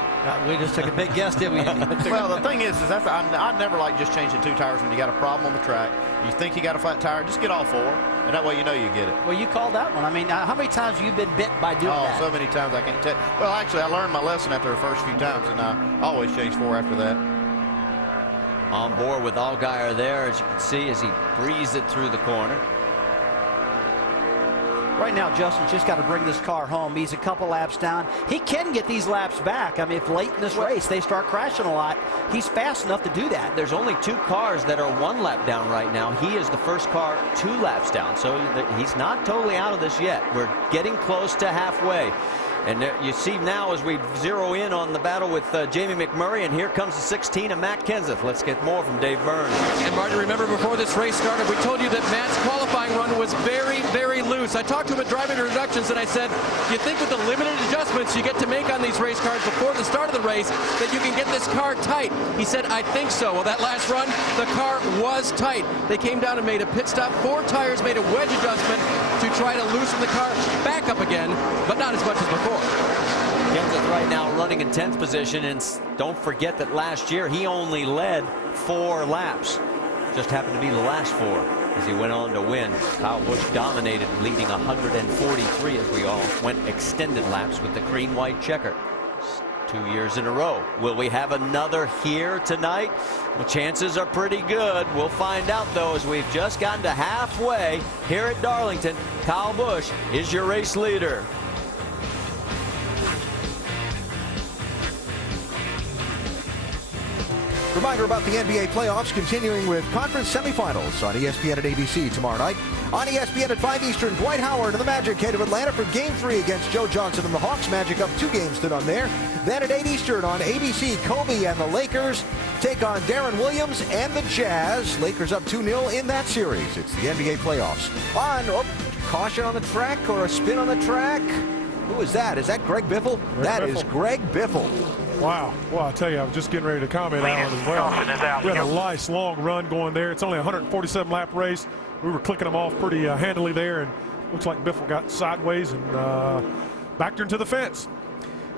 We just took a big guess, didn't we? Well, the thing is I never like just changing 2 tires when you got a problem on the track. You think you got a flat tire, just get all 4, and that way you know you get it. Well, you called that one. I mean, how many times have you been bit by doing that? Oh, so many times I can't tell. Well, actually, I learned my lesson after the first few times, and I always change 4 after that. On board with Allgaier there, as you can see, as he breezed it through the corner. Right now, Justin's just got to bring this car home. He's a couple laps down. He can get these laps back. I mean, if late in this race they start crashing a lot, he's fast enough to do that. There's only 2 cars that are 1 lap down right now. He is the first car 2 laps down, so he's not totally out of this yet. We're getting close to halfway. And you see now as we zero in on the battle with Jamie McMurray, and here comes the 16 of Matt Kenseth. Let's get more from Dave Burns. And Marty, remember before this race started, we told you that Matt's qualifying run was very, very loose. I talked to him at driving introductions, and I said, do you think with the limited adjustments you get to make on these race cars before the start of the race that you can get this car tight? He said, I think so. Well, that last run, the car was tight. They came down and made a pit stop. 4 tires made a wedge adjustment to try to loosen the car back up again, but not as much as before. Kenseth right now running in 10th position, and don't forget that last year he only led 4 laps. Just happened to be the last 4 as he went on to win. Kyle Busch dominated, leading 143 as we all went extended laps with the green-white checker. 2 years in a row. Will we have another here tonight? Well, chances are pretty good. We'll find out, though, as we've just gotten to halfway here at Darlington. Kyle Busch is your race leader. Reminder about the NBA playoffs continuing with conference semifinals on ESPN and ABC tomorrow night. On ESPN at 5 Eastern, Dwight Howard and the Magic head to Atlanta for Game 3 against Joe Johnson and the Hawks. Magic up 2 games to none there. Then at 8 Eastern on ABC, Kobe and the Lakers take on Darren Williams and the Jazz. Lakers up 2-0 in that series. It's the NBA playoffs. Caution on the track or a spin on the track. Who is that? Is that Greg Biffle? That is Greg Biffle. Wow. Well, I'll tell you, I was just getting ready to comment on it as well. We had a nice long run going there. It's only a 147-lap race. We were clicking them off pretty handily there, and looks like Biffle got sideways and backed her into the fence.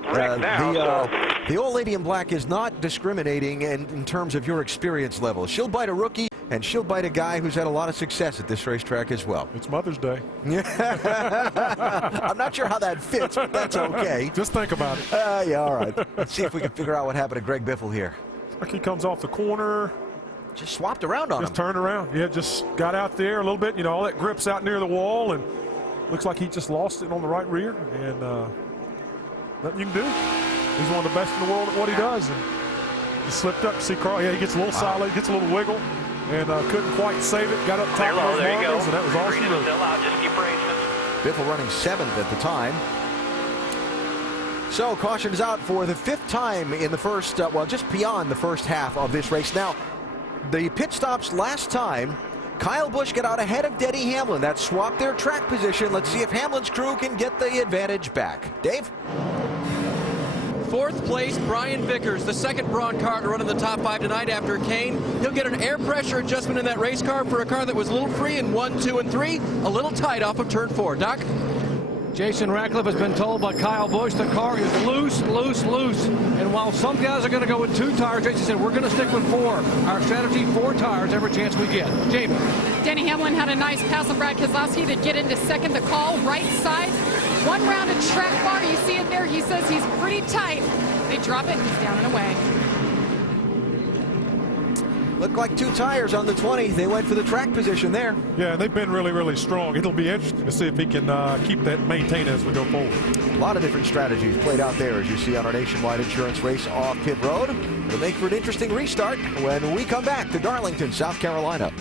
The old lady in black is not discriminating in terms of your experience level. She'll bite a rookie, and she'll bite a guy who's had a lot of success at this racetrack as well. It's Mother's Day. I'm not sure how that fits, but that's okay. Just think about it. Yeah, all right. Let's see if we can figure out what happened to Greg Biffle here. Like he comes off the corner. Just swapped around on him. Just turned around. Yeah, just got out there a little bit. You know, all that grip's out near the wall, and looks like he just lost it on the right rear. And nothing you can do. He's one of the best in the world at what he does. And he slipped up. See Carl? Yeah, he gets a little solid, gets a little wiggle, and couldn't quite save it. Got up top of those margins, and that was all she wrote. Just keep racing. Biffle running 7th at the time. So caution is out for the 5th time in the first, well, just beyond the first half of this race. Now, the pit stops last time, Kyle Busch got out ahead of Denny Hamlin. That swapped their track position. Let's see if Hamlin's crew can get the advantage back. Dave? 4th place, Brian Vickers, the second Braun car to run in the top 5 tonight after Kane. He'll get an air pressure adjustment in that race car for a car that was a little free in 1, 2, and 3, a little tight off of turn 4. Doc? Jason Ratcliffe has been told by Kyle Busch the car is loose. And while some guys are going to go with 2 tires, Jason said we're going to stick with 4. Our strategy, 4 tires every chance we get. Jamie. Denny Hamlin had a nice pass on Brad Keselowski to get into second. The call, right side. 1 round of track bar. You see it there. He says he's pretty tight. They drop it and he's down and away. Looked like 2 tires on the 20. They went for the track position there. Yeah, they've been really, really strong. It'll be interesting to see if he can keep that maintained as we go forward. A lot of different strategies played out there, as you see on our nationwide insurance race off pit road. It'll make for an interesting restart when we come back to Darlington, South Carolina.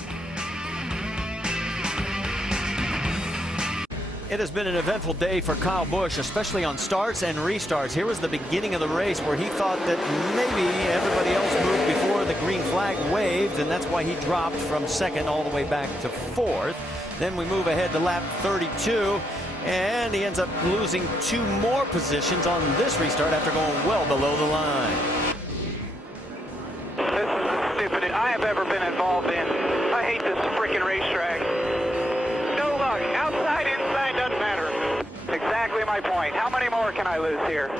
It has been an eventful day for Kyle Busch, especially on starts and restarts. Here was the beginning of the race where he thought that maybe everybody else moved before the green flag waved, and that's why he dropped from 2nd all the way back to 4th. Then we move ahead to lap 32, and he ends up losing 2 more positions on this restart after going well below the line. This is the stupidest I have ever been involved in. I hate this freaking racetrack. No luck. Outside, inside, doesn't matter. Exactly my point. How many more can I lose here?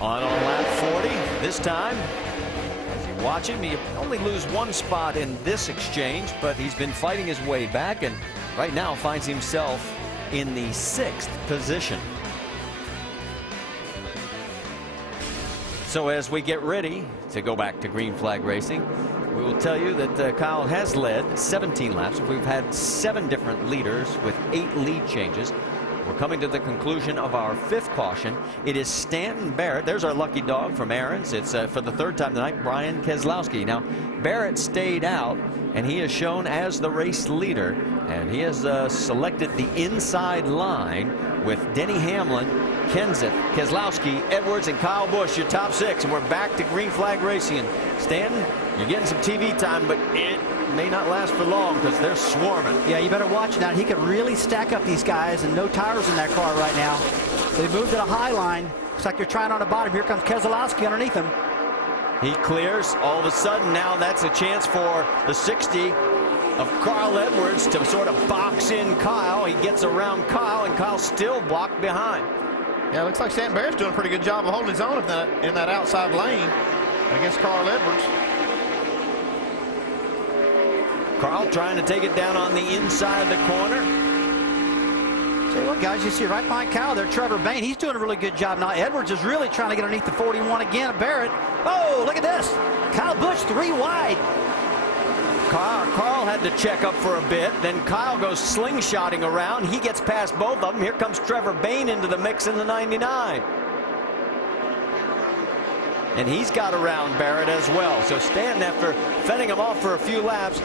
On lap 40, this time, as you watch him, he only lose 1 spot in this exchange, but he's been fighting his way back and right now finds himself in the 6th position. So as we get ready to go back to green flag racing, we will tell you that Kyle has led 17 laps. We've had 7 different leaders with 8 lead changes. We're coming to the conclusion of our 5th caution. It is Stanton Barrett. There's our lucky dog from Aaron's. It's for the 3rd time tonight, Brian Keselowski. Now, Barrett stayed out, and he is shown as the race leader. And he has selected the inside line with Denny Hamlin, Kenseth, Keselowski, Edwards, and Kyle Busch, your top 6. And we're back to green flag racing. And Stanton, you're getting some TV time, but it may not last for long because they're swarming. Yeah, you better watch now. He could really stack up these guys, and no tires in that car right now. They moved to the high line. Looks like they're trying on the bottom. Here comes Keselowski underneath him. He clears. All of a sudden now that's a chance for the 60 of Carl Edwards to sort of box in Kyle. He gets around Kyle, and Kyle's still blocked behind. Yeah, it looks like Stanton Barrett's doing a pretty good job of holding his own in that outside lane against Carl Edwards. Carl trying to take it down on the inside of the corner. Tell you what, guys, you see right behind Kyle there, Trevor Bayne. He's doing a really good job now. Edwards is really trying to get underneath the 41 again of Barrett. Oh, look at this. Kyle Busch 3 wide. Carl had to check up for a bit. Then Kyle goes slingshotting around. He gets past both of them. Here comes Trevor Bayne into the mix in the 99. and he's got around Barrett as well. So Stanton, after fending him off for a few laps,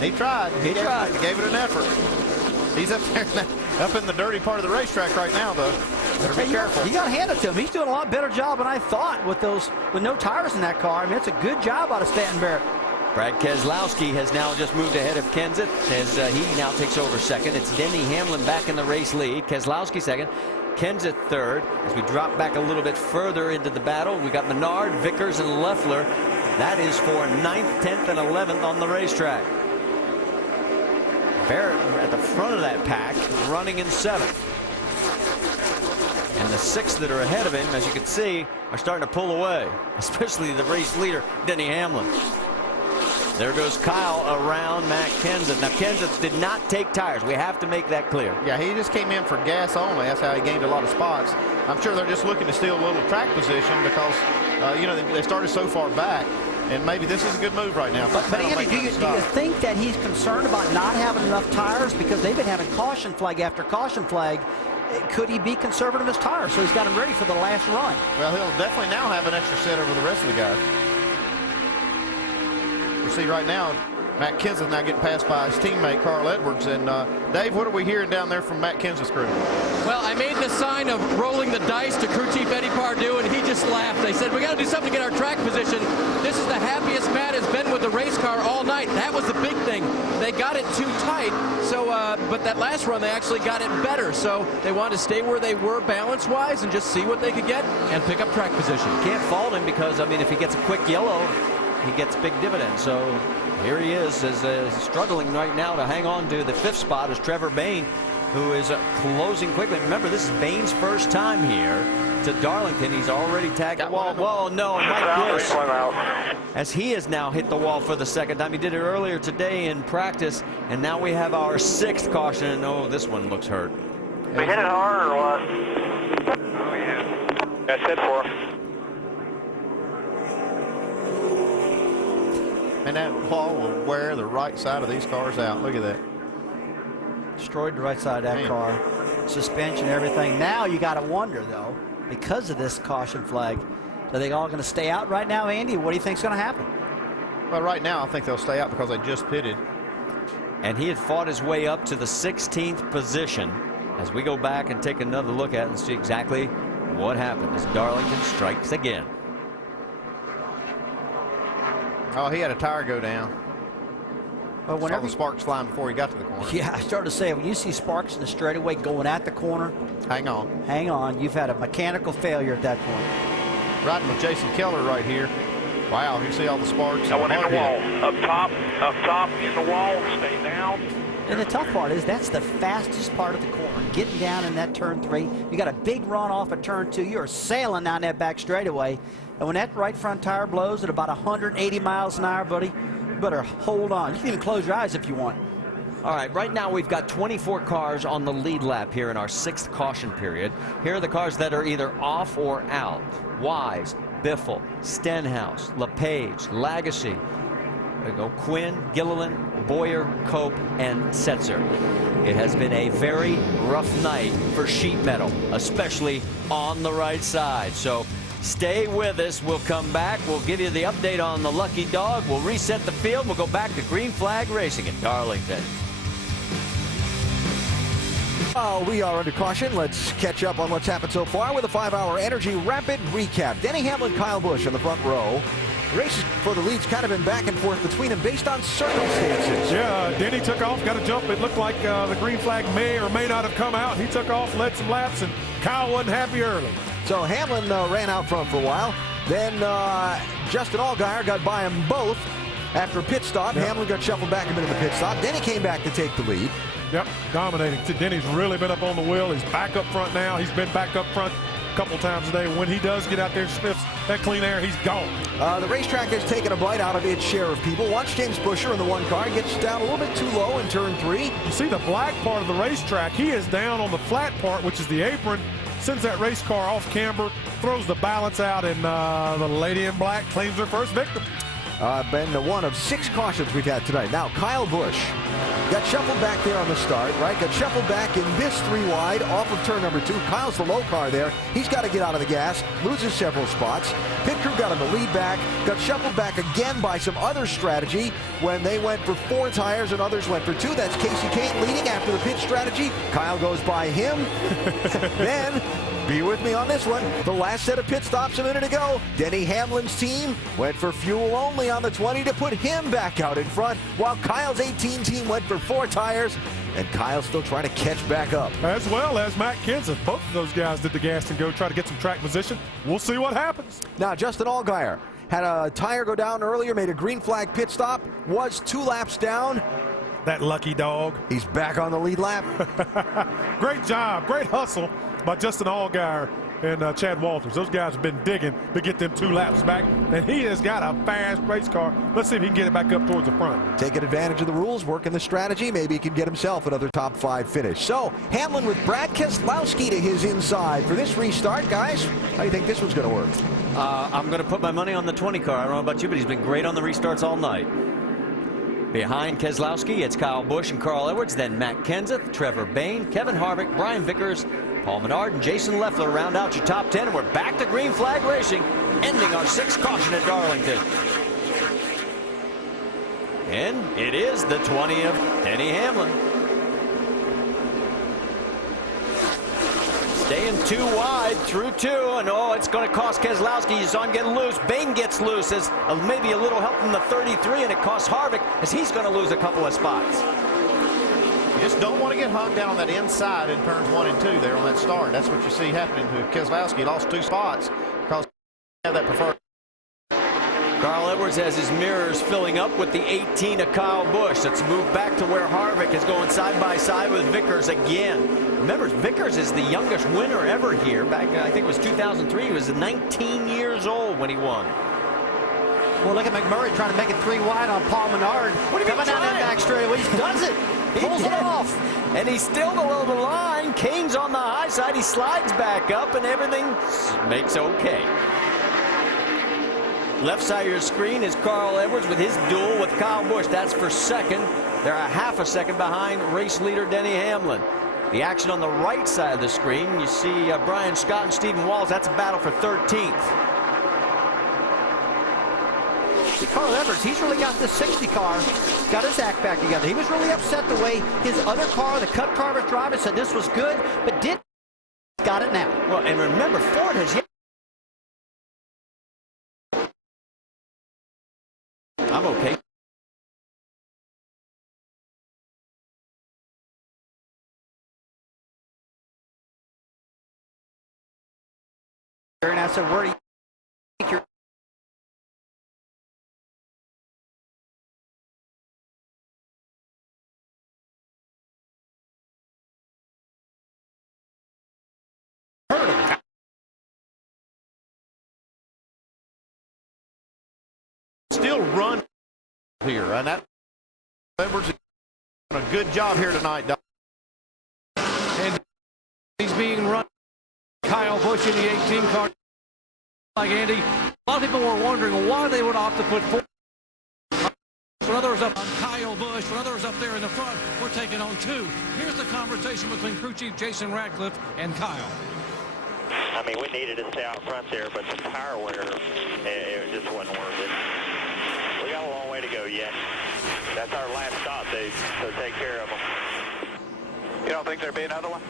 he tried. He tried. He gave it an effort. He's up there, up in the dirty part of the racetrack right now, though. Better be careful. You got to hand it to him. He's doing a lot better job than I thought with no tires in that car. I mean, it's a good job out of Stanton Barrett. Brad Keselowski has now just moved ahead of Kenseth as he now takes over second. It's Denny Hamlin back in the race lead. Keselowski second. Kenseth third. As we drop back a little bit further into the battle, we got Menard, Vickers, and Loeffler. That is for 9th, 10th, and 11th on the racetrack. Barrett at the front of that pack, running in 7th. And the 6 that are ahead of him, as you can see, are starting to pull away, especially the race leader, Denny Hamlin. There goes Kyle around Matt Kenseth. Now, Kenseth did not take tires. We have to make that clear. Yeah, he just came in for gas only. That's how he gained a lot of spots. I'm sure they're just looking to steal a little track position because, you know, they started so far back. And maybe this is a good move right now. But Andy, do you think that he's concerned about not having enough tires because they've been having caution flag after caution flag? Could he be conservative with his tires so he's got them ready for the last run? Well, he'll definitely now have an extra set over the rest of the guys. You see right now, Matt Kenseth now getting passed by his teammate Carl Edwards. And Dave, what are we hearing down there from Matt Kenseth's crew? Well, I made the sign of rolling the dice to crew chief Eddie Pardue, and he just laughed. They said, we got to do something to get our track position. This is the happiest Matt has been with the race car all night. That was the big thing. They got it too tight, so but that last run they actually got it better. So they wanted to stay where they were balance-wise and just see what they could get and pick up track position. Can't fault him because, I mean, if he gets a quick yellow, he gets big dividends. So here he is, struggling right now to hang on to the 5th spot is Trevor Bayne, who is closing quickly. Remember, this is Bayne's first time here to Darlington. He's already tagged the wall. Whoa, no, Mike Bush, as he has now hit the wall for the second time. He did it earlier today in practice, and now we have our 6th caution. Oh, this one looks hurt. We hit it hard or what? Oh, yeah. That's it for him. And that wall will wear the right side of these cars out. Look at that. Destroyed the right side of that car. Suspension, everything. Now you got to wonder, though, because of this caution flag, are they all going to stay out right now, Andy? What do you think is going to happen? Well, right now I think they'll stay out because they just pitted. And he had fought his way up to the 16th position. As we go back and take another look at it and see exactly what happened as Darlington strikes again. Oh, he had a tire go down. Well, saw the sparks flying before he got to the corner. Yeah, I started to say, when you see sparks in the straightaway going at the corner, hang on. Hang on. You've had a mechanical failure at that point. Riding with Jason Keller right here. Wow, you see all the sparks. That one in the wall. Up top, in the wall, stay down. And the tough part is that's the fastest part of the corner. Getting down in that turn 3. You got a big run off of turn 2. You're sailing down that back straightaway. And when that right front tire blows at about 180 miles an hour, buddy, you better hold on. You can even close your eyes if you want. All right, right now we've got 24 cars on the lead lap here in our 6th caution period. Here are the cars that are either off or out. Wise, Biffle, Stenhouse, LePage, Lagasse, there we go, Quinn, Gilliland, Boyer, Cope, and Setzer. It has been a very rough night for sheet metal, especially on the right side. So stay with us. We'll come back. We'll give you the update on the Lucky Dog. We'll reset the field. We'll go back to green flag racing at Darlington. We are under caution. Let's catch up on what's happened so far with a 5-hour Energy Rapid Recap. Denny Hamlin, Kyle Busch in the front row. The race for the lead's kind of been back and forth between them based on circumstances. Yeah, Denny took off, got a jump. It looked like the green flag may or may not have come out. He took off, led some laps, and Kyle wasn't happy early. So Hamlin ran out front for a while. Then Justin Allgaier got by them both after a pit stop. Yep. Hamlin got shuffled back a bit in the pit stop. Denny came back to take the lead. Yep, dominating. Denny's really been up on the wheel. He's back up front now. He's been back up front a couple times a day. When he does get out there and sniffs that clean air, he's gone. The racetrack has taken a bite out of its share of people. Watch James Buescher in the 1 car. Gets down a little bit too low in turn 3. You see the black part of the racetrack. He is down on the flat part, which is the apron. Sends that race car off camber, throws the balance out, and the lady in black claims her first victim. Been one of 6 cautions we've had tonight. Now, Kyle Busch got shuffled back there on the start, right? Got shuffled back in this 3 wide off of turn number 2. Kyle's the low car there. He's got to get out of the gas, loses several spots. Pit crew got him the lead back, got shuffled back again by some other strategy when they went for 4 tires and others went for 2. That's Casey Kane leading after the pit strategy. Kyle goes by him. Then, be with me on this one. The last set of pit stops a minute ago. Denny Hamlin's team went for fuel only on the 20 to put him back out in front, while Kyle's 18 team went for 4 tires, and Kyle's still trying to catch back up. As well as Matt Kenseth. Both of those guys did the gas and go, try to get some track position. We'll see what happens. Now, Justin Allgaier had a tire go down earlier, made a green flag pit stop, was 2 laps down. That lucky dog. He's back on the lead lap. Great job, great hustle by Justin Allgaier and Chad Walters. Those guys have been digging to get them 2 laps back, and he has got a fast race car. Let's see if he can get it back up towards the front. Taking advantage of the rules, working the strategy, maybe he can get himself another top 5 finish. So, Hamlin with Brad Keselowski to his inside for this restart. Guys, how do you think this one's going to work? I'm going to put my money on the 20 car. I don't know about you, but he's been great on the restarts all night. Behind Keselowski, it's Kyle Busch and Carl Edwards, then Matt Kenseth, Trevor Bayne, Kevin Harvick, Brian Vickers, Paul Menard, and Jason Leffler round out your top 10. And we're back to green flag racing, ending our 6th caution at Darlington. And it is the 20 of Denny Hamlin. Staying 2 wide through 2, and it's going to cost Keselowski. You saw him getting loose. Bayne gets loose as maybe a little help from the 33, and it costs Harvick as he's going to lose a couple of spots. You just don't want to get hung down on that inside in turns 1 and 2 there on that start. That's what you see happening to Keselowski. He lost 2 spots because he had that preferred. Carl Edwards has his mirrors filling up with the 18 of Kyle Busch. Let's move back to where Harvick is going side by side with Vickers again. Remember, Vickers is the youngest winner ever here. Back, I think it was 2003. He was 19 years old when he won. Well, look at McMurray trying to make it 3 wide on Paul Menard. What do you mean coming down that back straightaway? He does it. Pulls it off. And he's still below the line. Kane's on the high side. He slides back up, and everything makes okay. Left side of your screen is Carl Edwards with his duel with Kyle Busch. That's for 2nd. They're a half a second behind race leader Denny Hamlin. The action on the right side of the screen, you see Brian Scott and Stephen Walls. That's a battle for 13th. See, Carl Edwards, he's really got this 60 car, got his act back together. He was really upset the way his other car, the Cup car, was driving, said this was good, but got it now. Well, and remember, Ford has yet. I'm okay. And I said, where do you think you're? Still run here, and that Edwards is doing a good job here tonight, Doc. And he's being run. Kyle Busch in the 18 car. Like Andy, a lot of people were wondering why they would opt to put 4. When others up on Kyle Busch, when others up there in the front, we're taking on 2. Here's the conversation between crew chief Jason Ratcliffe and Kyle. I mean, we needed to stay out front there, but the tire wear, it just wasn't worth it. We got a long way to go yet. That's our last stop, Dave, so take care of them. You don't think there'll be another one?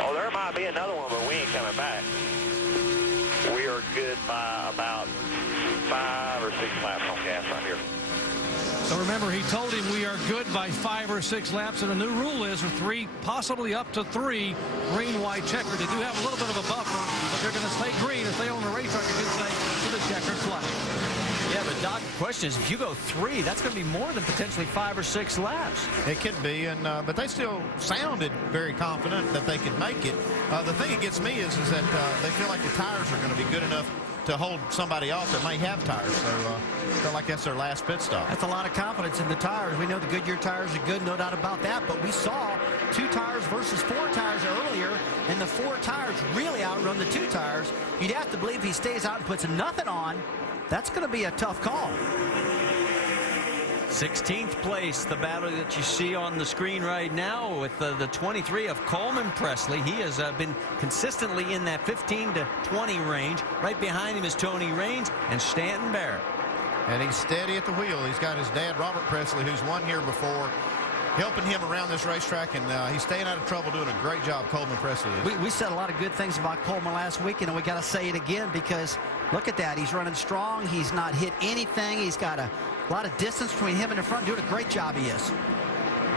Oh, there might be another one, but we ain't coming back. We are good by about 5 or 6 laps on gas right here. So remember, he told him we are good by 5 or 6 laps, and the new rule is for 3, possibly up to 3 green-white checker. They do have a little bit of a buffer, but they're going to stay green. If they own the racetrack, they can stay to the checkered flag. Yeah, but Doc, the question is, if you go 3, that's going to be more than potentially 5 or 6 laps. It could be, and but they still sounded very confident that they could make it. The thing that gets me is that they feel like the tires are going to be good enough to hold somebody off that may have tires. So I feel like that's their last pit stop. That's a lot of confidence in the tires. We know the Goodyear tires are good, no doubt about that, but we saw 2 tires versus 4 tires earlier, and the 4 tires really outrun the 2 tires. You'd have to believe if he stays out and puts nothing on, that's going to be a tough call. 16th place, the battle that you see on the screen right now with the 23 of Coleman Presley. He has been consistently in that 15 to 20 range. Right behind him is Tony Raines and Stanton Barrett. And he's steady at the wheel. He's got his dad, Robert Presley, who's won here before, helping him around this racetrack, and he's staying out of trouble, doing a great job, Coleman Presley is. We said a lot of good things about Coleman last week, and we got to say it again because look at that. He's running strong. He's not hit anything. He's got a lot of distance between him and the front. Doing a great job he is.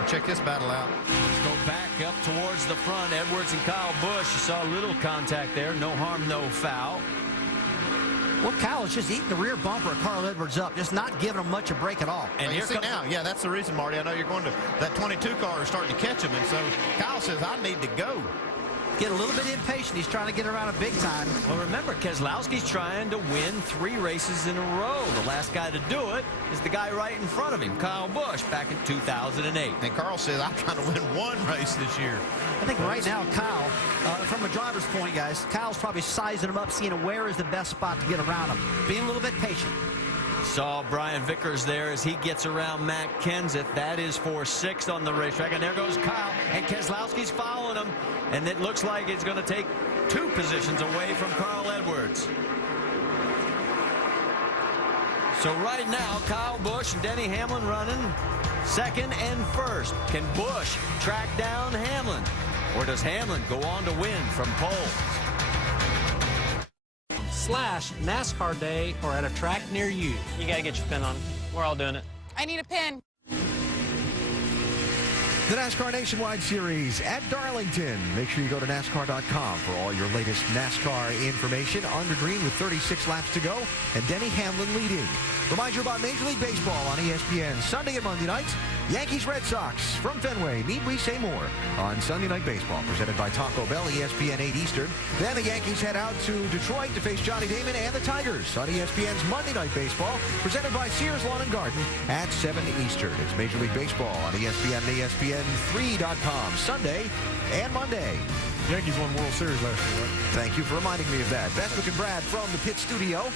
Check this battle out. Let's go back up towards the front. Edwards and Kyle Busch. You saw a little contact there. No harm, no foul. Well, Kyle is just eating the rear bumper of Carl Edwards up, just not giving him much a break at all. And here comes now. Yeah, that's the reason, Marty. I know you're going to that 22 car is starting to catch him, and so Kyle says, I need to go. Get a little bit impatient. He's trying to get around a big time. Well, remember, Keselowski's trying to win 3 races in a row. The last guy to do it is the guy right in front of him, Kyle Busch, back in 2008. And Carl says, I'm trying to win 1 race this year. I think right now, Kyle, from a driver's point, guys, Kyle's probably sizing him up, seeing where is the best spot to get around him. Being a little bit patient. Saw Brian Vickers there as he gets around Matt Kenseth. That is for 6th on the racetrack. And there goes Kyle. And Keselowski's following him. And it looks like it's going to take 2 positions away from Carl Edwards. So right now, Kyle Busch and Denny Hamlin running 2nd and 1st. Can Busch track down Hamlin? Or does Hamlin go on to win from pole? /NASCAR Day or at a track near you. You got to get your pin on. We're all doing it. I need a pin. The NASCAR Nationwide Series at Darlington. Make sure you go to NASCAR.com for all your latest NASCAR information. Under green with 36 laps to go, and Denny Hamlin leading. Remind you about Major League Baseball on ESPN Sunday and Monday nights. Yankees Red Sox from Fenway. Need we say more? On Sunday Night Baseball, presented by Taco Bell, ESPN 8 Eastern. Then the Yankees head out to Detroit to face Johnny Damon and the Tigers on ESPN's Monday Night Baseball, presented by Sears Lawn and Garden at 7 Eastern. It's Major League Baseball on ESPN and ESPN3.com Sunday and Monday. Yankees won World Series last year, right? Thank you for reminding me of that. Bestwick and Brad from the pit studio.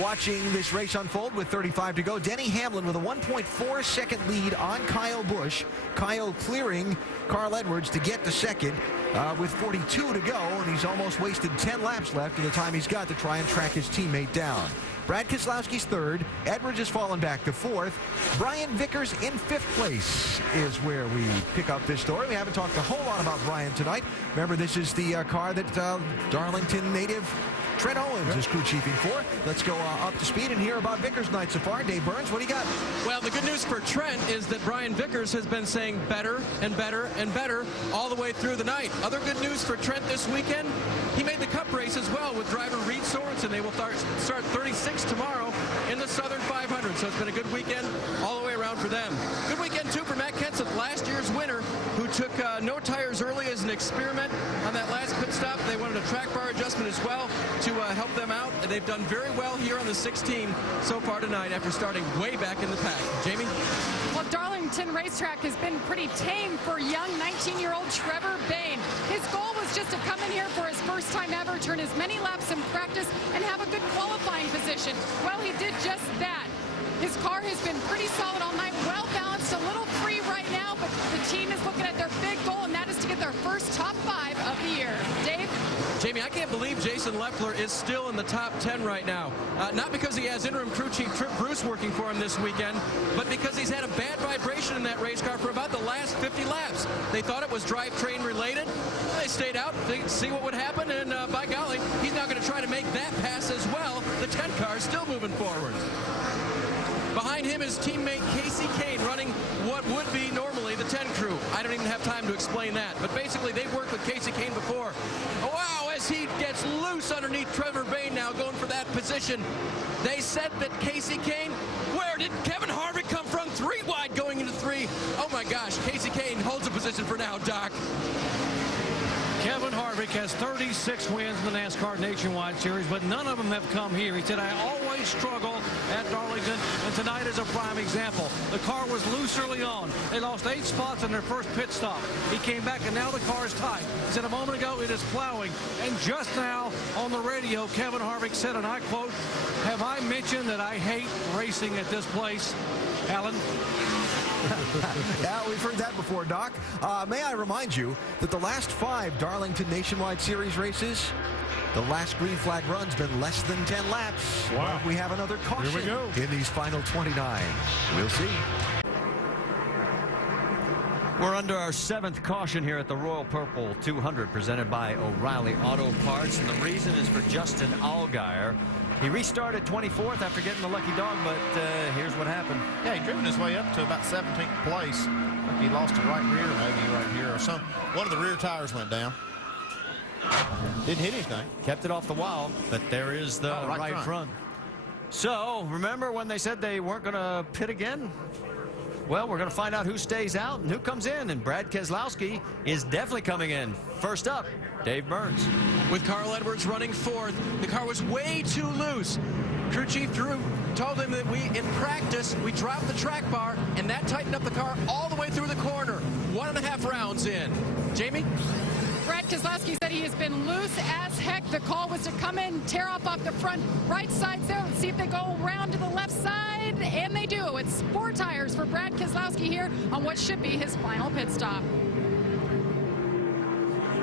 Watching this race unfold with 35 to go. Denny Hamlin with a 1.4-second lead on Kyle Busch. Kyle clearing Carl Edwards to get the second with 42 to go, and he's almost wasted 10 laps left in the time he's got to try and track his teammate down. Brad Keselowski's 3rd. Edwards has fallen back to 4th. Brian Vickers in 5th place is where we pick up this story. We haven't talked a whole lot about Brian tonight. Remember, this is the car that Darlington native Trent Owens is crew chiefing for. Let's go up to speed and hear about Vickers' night so far. Dave Burns, what do you got? Well, the good news for Trent is that Brian Vickers has been saying better and better and better all the way through the night. Other good news for Trent this weekend, he made the Cup race as well with driver Reed Sorensen. They will start 36 tomorrow in the Southern 500. So it's been a good weekend all the way around for them. Good weekend, too, for Matt Kenseth, last year's winner, who took no tires early as an experiment on that last pit stop. They wanted a track bar adjustment as well to help them out. And they've done very well here on the 16 so far tonight after starting way back in the pack. Jamie? Well, Darlington Racetrack has been pretty tame for young 19-year-old Trevor Bayne. His goal was just to come in here for his first time ever, turn as many laps in practice, and have a good qualifying position. Well, he did just that. His car has been pretty solid all night, well balanced, a little free right now, but the team is looking at their big goal, and that is to get their first top 5 of the year. Dave? Jamie, I can't believe Jason Leffler is still in the top 10 right now. Not because he has interim crew chief Trip Bruce working for him this weekend, but because he's had a bad vibration in that race car for about the last 50 laps. They thought it was drivetrain related. They stayed out to see what would happen, and by golly, he's now going to try to make that pass as well. The 10 car is still moving forward. Behind him is teammate Casey Kane running what would be normally the 10 crew. I don't even have time to explain that, but basically they've worked with Casey Kane before. Wow, as he gets loose underneath Trevor Bayne now going for that position. They said that Casey Kane, where did Kevin Harvick come from? 3 wide going into 3. Oh my gosh, Casey Kane holds a position for now, Doc. Kevin Harvick has 36 wins in the NASCAR Nationwide Series, but none of them have come here. He said, I always struggle at Darlington, and tonight is a prime example. The car was loose early on. They lost 8 spots in their first pit stop. He came back, and now the car is tight. He said a moment ago, it is plowing. And just now on the radio, Kevin Harvick said, and I quote, have I mentioned that I hate racing at this place? Alan? Yeah, we've heard that before, Doc. May I remind you that the last 5 Darlington Nationwide Series races, the last green flag run's been less than 10 laps. Wow. We have another caution Here we go. in these final 29. We'll see. We're under our 7th caution here at the Royal Purple 200 presented by O'Reilly Auto Parts, and the reason is for Justin Allgaier. He restarted 24th after getting the lucky dog, but here's what happened. Yeah, he driven his way up to about 17th place. Like he lost a right rear, maybe right here, or some. One of the rear tires went down. Didn't hit anything. Kept it off the wall, but there is the right front. So, remember when they said they weren't going to pit again? Well, we're going to find out who stays out and who comes in, and Brad Keselowski is definitely coming in. First up, Dave Burns. With Carl Edwards running 4th, the car was way too loose. Crew chief Drew told him that in practice, we dropped the track bar, and that tightened up the car all the way through the corner. 1.5 rounds in. Jamie? Brad Keselowski said he has been loose as heck. The call was to come in, tear off the front right side there. Let's see if they go around to the left side, and they do. It's 4 tires for Brad Keselowski here on what should be his final pit stop.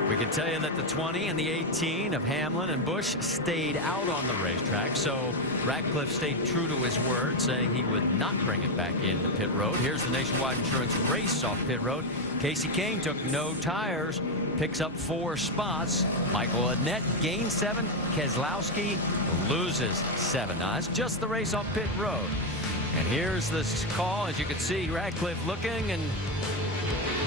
We can tell you that the 20 and the 18 of Hamlin and Busch stayed out on the racetrack, so Ratcliffe stayed true to his word, saying he would not bring it back into pit road. Here's the Nationwide Insurance race off pit road. Casey Kane took no tires, picks up 4 spots. Michael Annett gains 7. Keselowski loses 7. Now, that's just the race off pit road. And here's this call. As you can see, Ratcliffe looking, and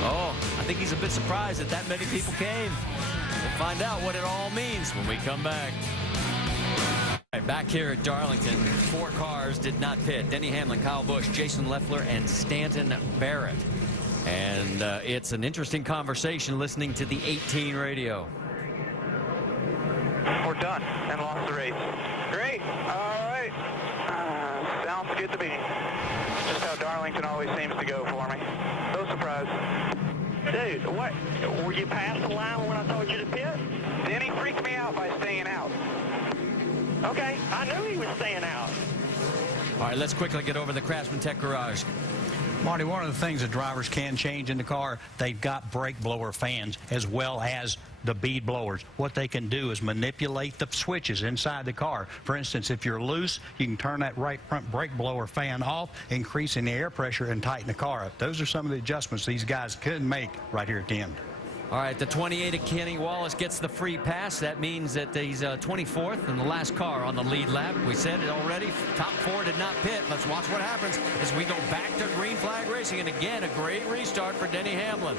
I think he's a bit surprised that many people came. We'll find out what it all means when we come back. Back here at Darlington, 4 cars did not pit. Denny Hamlin, Kyle Busch, Jason Leffler, and Stanton Barrett. And it's an interesting conversation listening to the 18 radio. We're done and lost the race. Great. All right. Sounds good to me. Just how Darlington always seems to go for me. No surprise. Dude, what? Were you past the line when I told you to pit? Denny freaked me out by staying out. Okay, I knew he was staying out. All right, let's quickly get over the Craftsman Tech Garage. Marty, one of the things that drivers can change in the car, they've got brake blower fans as well as the bead blowers. What they can do is manipulate the switches inside the car. For instance, if you're loose, you can turn that right front brake blower fan off, increasing the air pressure and tighten the car up. Those are some of the adjustments these guys could make right here at the end. All right, the 28 of Kenny Wallace gets the free pass. That means that he's 24th and the last car on the lead lap. We said it already. Top 4 did not pit. Let's watch what happens as we go back to green flag racing. And again, a great restart for Denny Hamlin.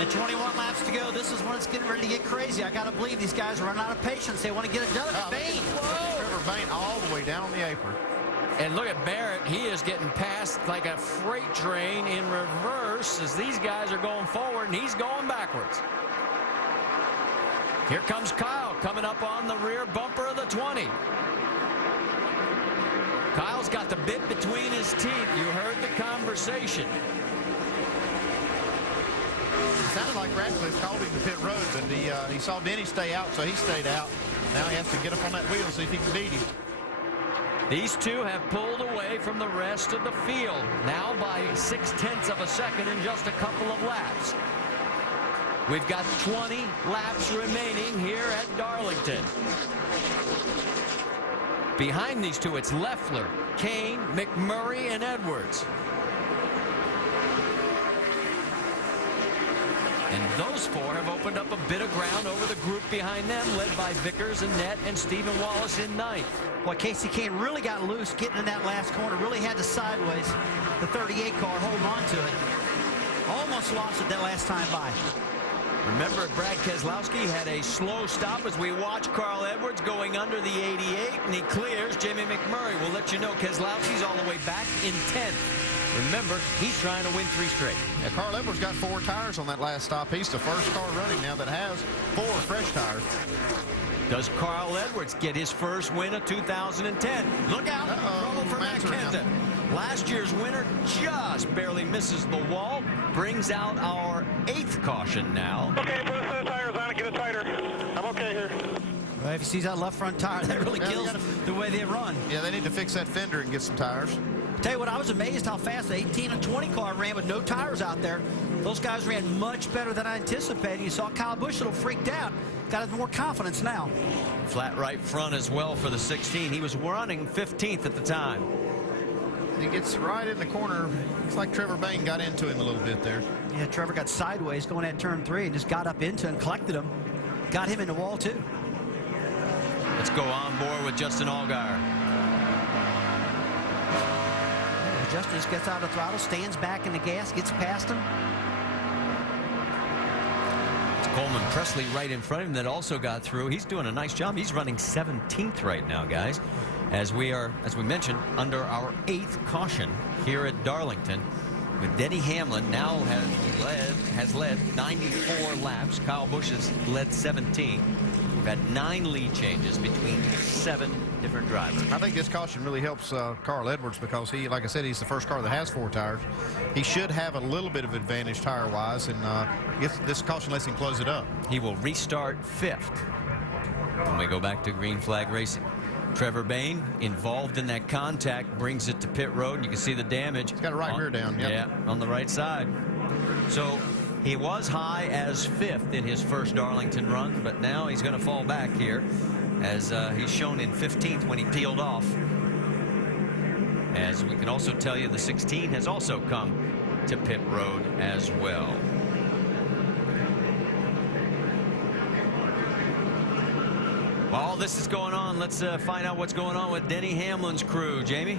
And 21 laps to go. This is when it's getting ready to get crazy. I got to believe these guys are running out of patience. They want to get it done. Bain. Trevor Bain all the way down on the apron. And look at Barrett. He is getting passed like a freight train in reverse as these guys are going forward, and he's going backwards. Here comes Kyle coming up on the rear bumper of the 20. Kyle's got the bit between his teeth. You heard the conversation. It sounded like Ratcliffe called him to pit road, but he saw Denny stay out, so he stayed out. Now he has to get up on that wheel and see if he can beat him. These two have pulled away from the rest of the field, now by 0.6 of a second in just a couple of laps. We've got 20 laps remaining here at Darlington. Behind these two, it's Leffler, Kane, McMurray, and Edwards. And those 4 have opened up a bit of ground over the group behind them, led by Vickers, Annett, and Stephen Wallace in 9th. Well, Casey Kane really got loose getting in that last corner. Really had to sideways. The 38 car holding on to it. Almost lost it that last time by. Remember, Brad Keselowski had a slow stop as we watch Carl Edwards going under the 88, and he clears. Jamie McMurray will let you know Keselowski's all the way back in 10th. Remember, he's trying to win 3 straight. Yeah, Carl Edwards got 4 tires on that last stop. He's the first car running now that has 4 fresh tires. Does Carl Edwards get his first win of 2010? Look out, trouble for Matt Kenseth. Last year's winner just barely misses the wall. Brings out our 8th caution now. Okay, put a set of tires on it, get it tighter. I'm okay here. Well, if you see that left front tire, that really kills the way they run. Yeah, they need to fix that fender and get some tires. Tell you what, I was amazed how fast the 18 and 20 car ran with no tires out there. Those guys ran much better than I anticipated. You saw Kyle Busch a little freaked out. Got more confidence now. Flat right front as well for the 16. He was running 15th at the time. He gets right in the corner. Looks like Trevor Bayne got into him a little bit there. Yeah, Trevor got sideways going at turn 3 and just got up into and collected him. Got him in the wall, too. Let's go on board with Justin Allgaier. Justin just gets out of the throttle, stands back in the gas, gets past him. It's Coleman Presley right in front of him that also got through. He's doing a nice job. He's running 17th right now, guys, as we are, as we mentioned, under our 8th caution here at Darlington, with Denny Hamlin now has led 94 laps. Kyle Busch has led 17. We've had 9 lead changes between 7 different drivers. I think this caution really helps Carl Edwards because he, like I said, he's the first car that has 4 tires. He should have a little bit of advantage tire-wise, and this caution lets him close it up. He will restart 5th when we go back to green flag racing. Trevor Bayne involved in that contact, brings it to pit road, and you can see the damage. He's got a right rear down. Yep. Yeah, on the right side. So he was high as 5th in his first Darlington run, but now he's going to fall back here, as he's shown in 15th when he peeled off. As we can also tell you, the 16 has also come to pit road as well. While all this is going on, let's find out what's going on with Denny Hamlin's crew. Jamie?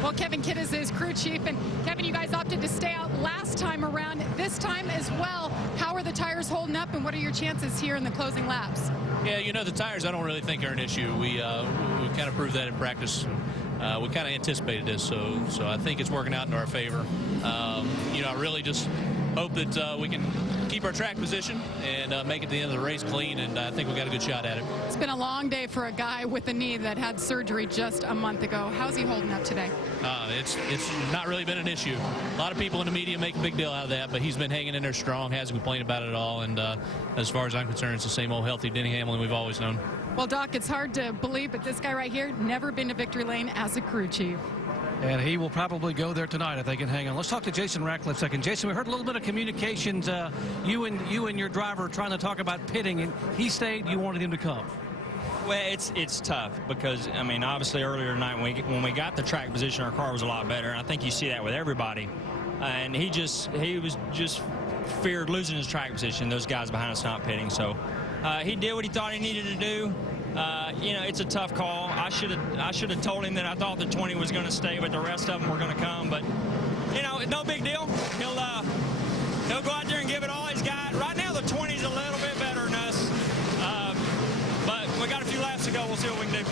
Well, Kevin Kidd is his crew chief, and Kevin, you guys opted to stay out last time around. This time as well, how are the tires holding up, and what are your chances here in the closing laps? Yeah, you know, the tires I don't really think are an issue. We kind of proved that in practice. We kind of anticipated this, so I think it's working out in our favor. You know, I really just hope that we can keep our track position and make it to the end of the race clean, and I think we got a good shot at it. It's been a long day for a guy with a knee that had surgery just a month ago. How's he holding up today? It's not really been an issue. A lot of people in the media make a big deal out of that, but he's been hanging in there strong, hasn't complained about it at all, and as far as I'm concerned, it's the same old healthy Denny Hamlin we've always known. Well, Doc, it's hard to believe, but this guy right here, never been to victory lane as a crew chief. And he will probably go there tonight if they can hang on. Let's talk to Jason Ratcliffe a second. Jason, we heard a little bit of communications. You and your driver trying to talk about pitting, and he stayed. You wanted him to come. Well, it's tough because, I mean, obviously earlier tonight when we got the track position, our car was a lot better, and I think you see that with everybody. And he was just feared losing his track position. Those guys behind us not pitting, so he did what he thought he needed to do. You know, it's a tough call. I should have told him that I thought the 20 was going to stay, but the rest of them were going to come. But you know, no big deal. He'll go out there and give it all he's got. Right now, the 20's a little bit better than us, but we got a few laps to go. We'll see what we can do.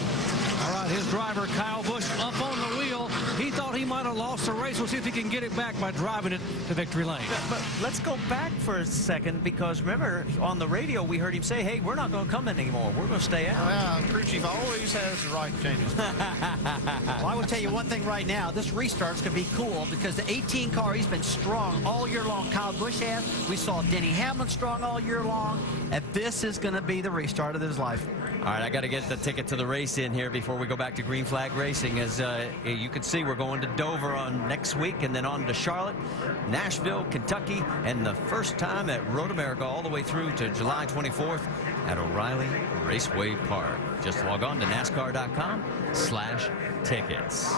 All right, his driver Kyle Busch up on the wheel. He thought he might have lost the race. We'll see if he can get it back by driving it to victory lane. But let's go back for a second, because remember on the radio we heard him say, hey, we're not going to come in anymore. We're going to stay out. Yeah, crew chief always has the right to change it. Well, I will tell you one thing right now. This restart's going to be cool because the 18 car, he's been strong all year long. Kyle Busch has. We saw Denny Hamlin strong all year long. And this is going to be the restart of his life. All right, I got to get the ticket to the race in here before we go back to green flag racing. As you can see, we're going to Dover on next week, and then on to Charlotte, Nashville, Kentucky, and the first time at Road America all the way through to July 24th at O'Reilly Raceway Park. Just log on to NASCAR.com/tickets.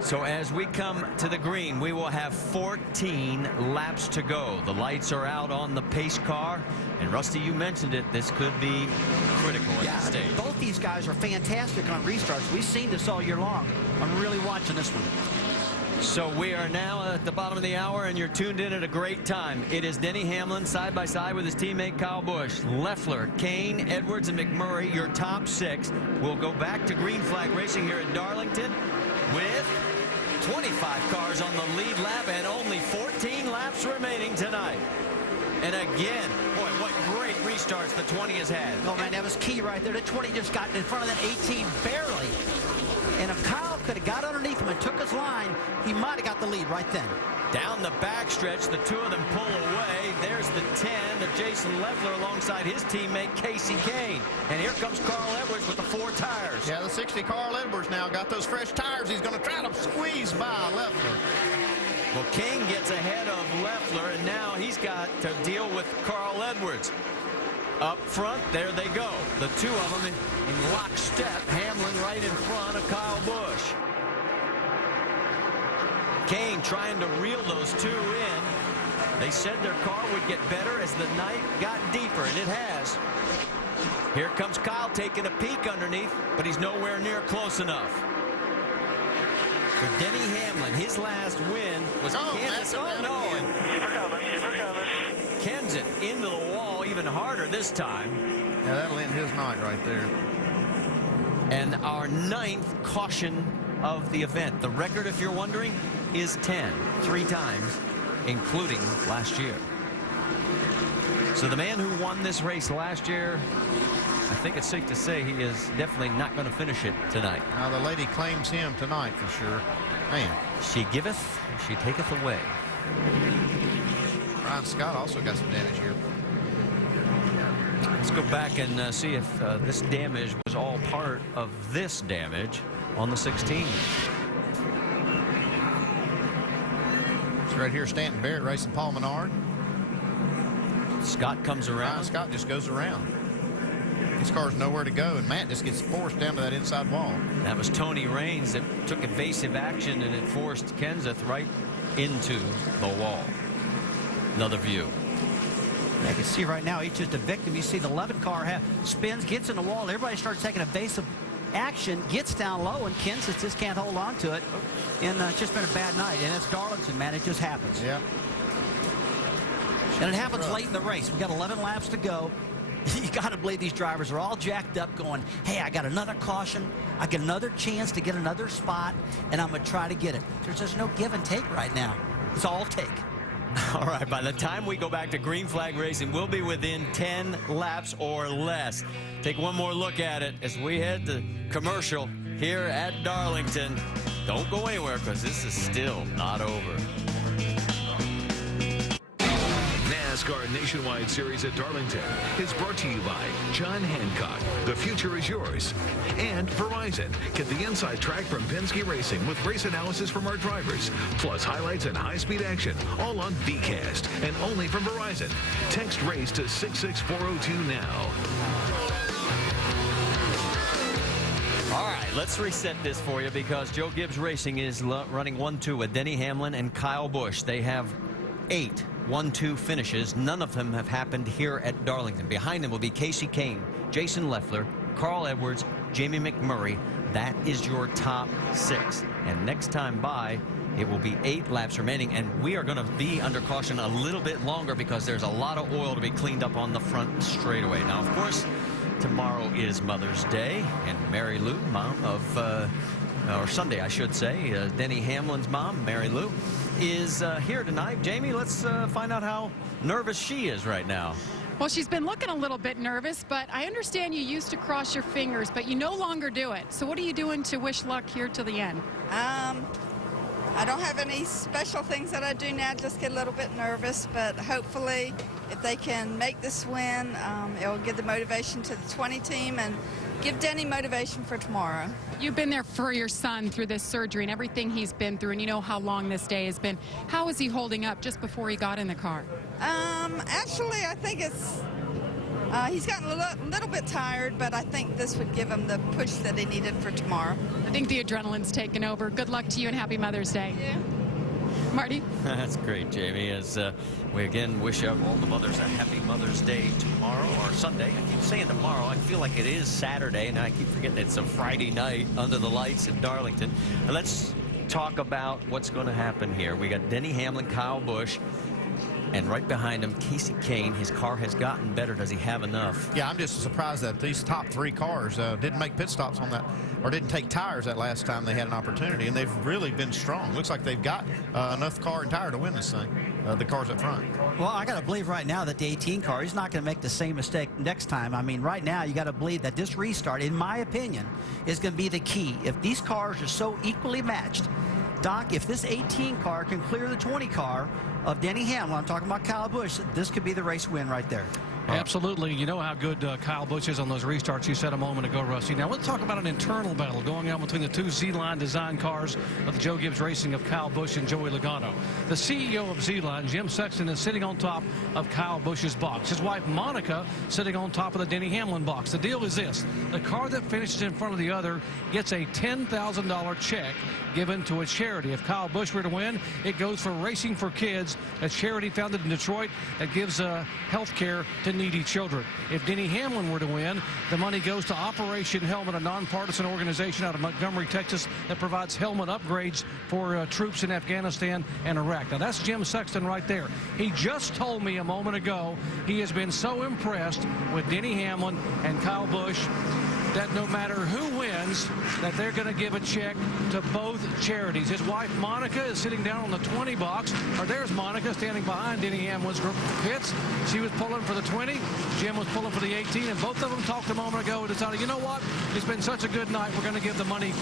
So as we come to the green, we will have 14 laps to go. The lights are out on the pace car. And Rusty, you mentioned it, this could be critical at this stage. Both these guys are fantastic on restarts. We've seen this all year long. I'm really watching this one. So we are now at the bottom of the hour, and you're tuned in at a great time. It is Denny Hamlin side by side with his teammate Kyle Busch. Leffler, Kane, Edwards, and McMurray, your top 6. We'll go back to green flag racing here at Darlington with 25 cars on the lead lap and only 14 laps remaining tonight. And again, boy, what great restarts the 20 has had. Oh, man, that was key right there. The 20 just got in front of that 18 barely. And if Kyle could have got underneath him and took his line, he might have got the lead right then. Down the backstretch, the 2 of them pull away. There's the 10 of Jason Leffler alongside his teammate Casey Kane. And here comes Carl Edwards with the 4 tires. Yeah, the 60 Carl Edwards now got those fresh tires. He's going to try to squeeze by Leffler. Well, King gets ahead of Leffler, and now he's got to deal with Carl Edwards. Up front, there they go. The two of them in lockstep. Hamlin right in front of Kyle Busch. Kane trying to reel those two in. They said their car would get better as the night got deeper, and it has. Here comes Kyle taking a peek underneath, but he's nowhere near close enough. For Denny Hamlin, his last win was Kansas. Oh, no. Kansas into the wall even harder this time. Yeah, that'll end his night right there. And our 9th caution of the event. The record, if you're wondering, is 10. 3 times, including last year. So the man who won this race last year, I think it's safe to say he is definitely not going to finish it tonight. Now the lady claims him tonight for sure. Man. She giveth, she taketh away. Ryan Scott also got some damage here. Let's go back and see if this damage was all part of this damage on the 16. It's right here, Stanton Barrett racing Paul Menard. Scott comes around. Ryan Scott just goes around. His car's nowhere to go, and Matt just gets forced down to that inside wall. That was Tony Raines that took evasive action, and it forced Kenseth right into the wall. Another view. Yeah, you can see right now he's just a victim. You see the 11 car spins, gets in the wall. Everybody starts taking evasive action, gets down low, and Kenseth just can't hold on to it. And it's just been a bad night. And it's Darlington, man. It just happens. Yeah. And it happens late in the race. We got 11 laps to go. You got to believe these drivers are all jacked up going, hey, I got another caution. I get another chance to get another spot, and I'm going to try to get it. There's just no give and take right now. It's all take. All right, by the time we go back to green flag racing, we'll be within 10 laps or less. Take one more look at it as we head to commercial here at Darlington. Don't go anywhere because this is still not over. NASCAR Nationwide Series at Darlington is brought to you by John Hancock. The future is yours. And Verizon. Get the inside track from Penske Racing with race analysis from our drivers, plus highlights and high-speed action, all on VCast and only from Verizon. Text RACE to 66402 now. All right, let's reset this for you because Joe Gibbs Racing is running 1-2 with Denny Hamlin and Kyle Busch. They have 8 1-2 finishes. None of them have happened here at Darlington. Behind them will be Casey Kane, Jason Leffler, Carl Edwards, Jamie McMurray. That is your top 6. And next time by, it will be 8 laps remaining. And we are going to be under caution a little bit longer because there's a lot of oil to be cleaned up on the front straightaway. Now, of course, tomorrow is Mother's Day. And Mary Lou, mom of, or Sunday, I should say, Denny Hamlin's mom, Mary Lou, is here tonight. Jamie, let's find out how nervous she is right now. Well, she's been looking a little bit nervous, but I understand you used to cross your fingers, but you no longer do it. So what are you doing to wish luck here to the end? I don't have any special things that I do now, just get a little bit nervous, but hopefully if they can make this win, it will give the motivation to the 20 team and give Denny motivation for tomorrow. You've been there for your son through this surgery and everything he's been through, and you know how long this day has been. How is he holding up just before he got in the car? Actually, I think it's he's gotten a little bit tired, but I think this would give him the push that he needed for tomorrow. I think the adrenaline's taken over. Good luck to you and happy Mother's Day. Yeah. Marty? That's great, Jamie, as we again wish all the mothers a happy Mother's Day tomorrow or Sunday. I keep saying tomorrow. I feel like it is Saturday, and I keep forgetting it's a Friday night under the lights in Darlington. And let's talk about what's going to happen here. We got Denny Hamlin, Kyle Busch, and right behind him, Casey Kane. His car has gotten better. Does he have enough? Yeah, I'm just surprised that these top 3 cars didn't make pit stops on that, or didn't take tires that last time they had an opportunity, and they've really been strong. Looks like they've got enough car and tire to win this thing, the cars up front. Well, I got to believe right now that the 18 car, he's not going to make the same mistake next time. I mean, right now, you got to believe that this restart, in my opinion, is going to be the key. If these cars are so equally matched, Doc, if this 18 car can clear the 20 car of Denny Hamlin, I'm talking about Kyle Busch, this could be the race win right there. Absolutely. You know how good Kyle Busch is on those restarts you said a moment ago, Rusty. Now let's talk about an internal battle going on between the two Z-Line design cars of the Joe Gibbs Racing of Kyle Busch and Joey Logano. The CEO of Z-Line, Jim Sexton, is sitting on top of Kyle Busch's box. His wife, Monica, sitting on top of the Denny Hamlin box. The deal is this. The car that finishes in front of the other gets a $10,000 check given to a charity. If Kyle Busch were to win, it goes for Racing for Kids, a charity founded in Detroit that gives health care to needy children. If Denny Hamlin were to win, the money goes to Operation Helmet, a nonpartisan organization out of Montgomery, Texas, that provides helmet upgrades for troops in Afghanistan and Iraq. Now, that's Jim Sexton right there. He just told me a moment ago he has been so impressed with Denny Hamlin and Kyle Busch that no matter who wins, that they're going to give a check to both charities. His wife, Monica, is sitting down on the 20 box. Or there's Monica standing behind Denny Hamlin's pits. She was pulling for the 20. Jim was pulling for the 18. And both of them talked a moment ago and decided, you know what? It's been such a good night. We're going to give the money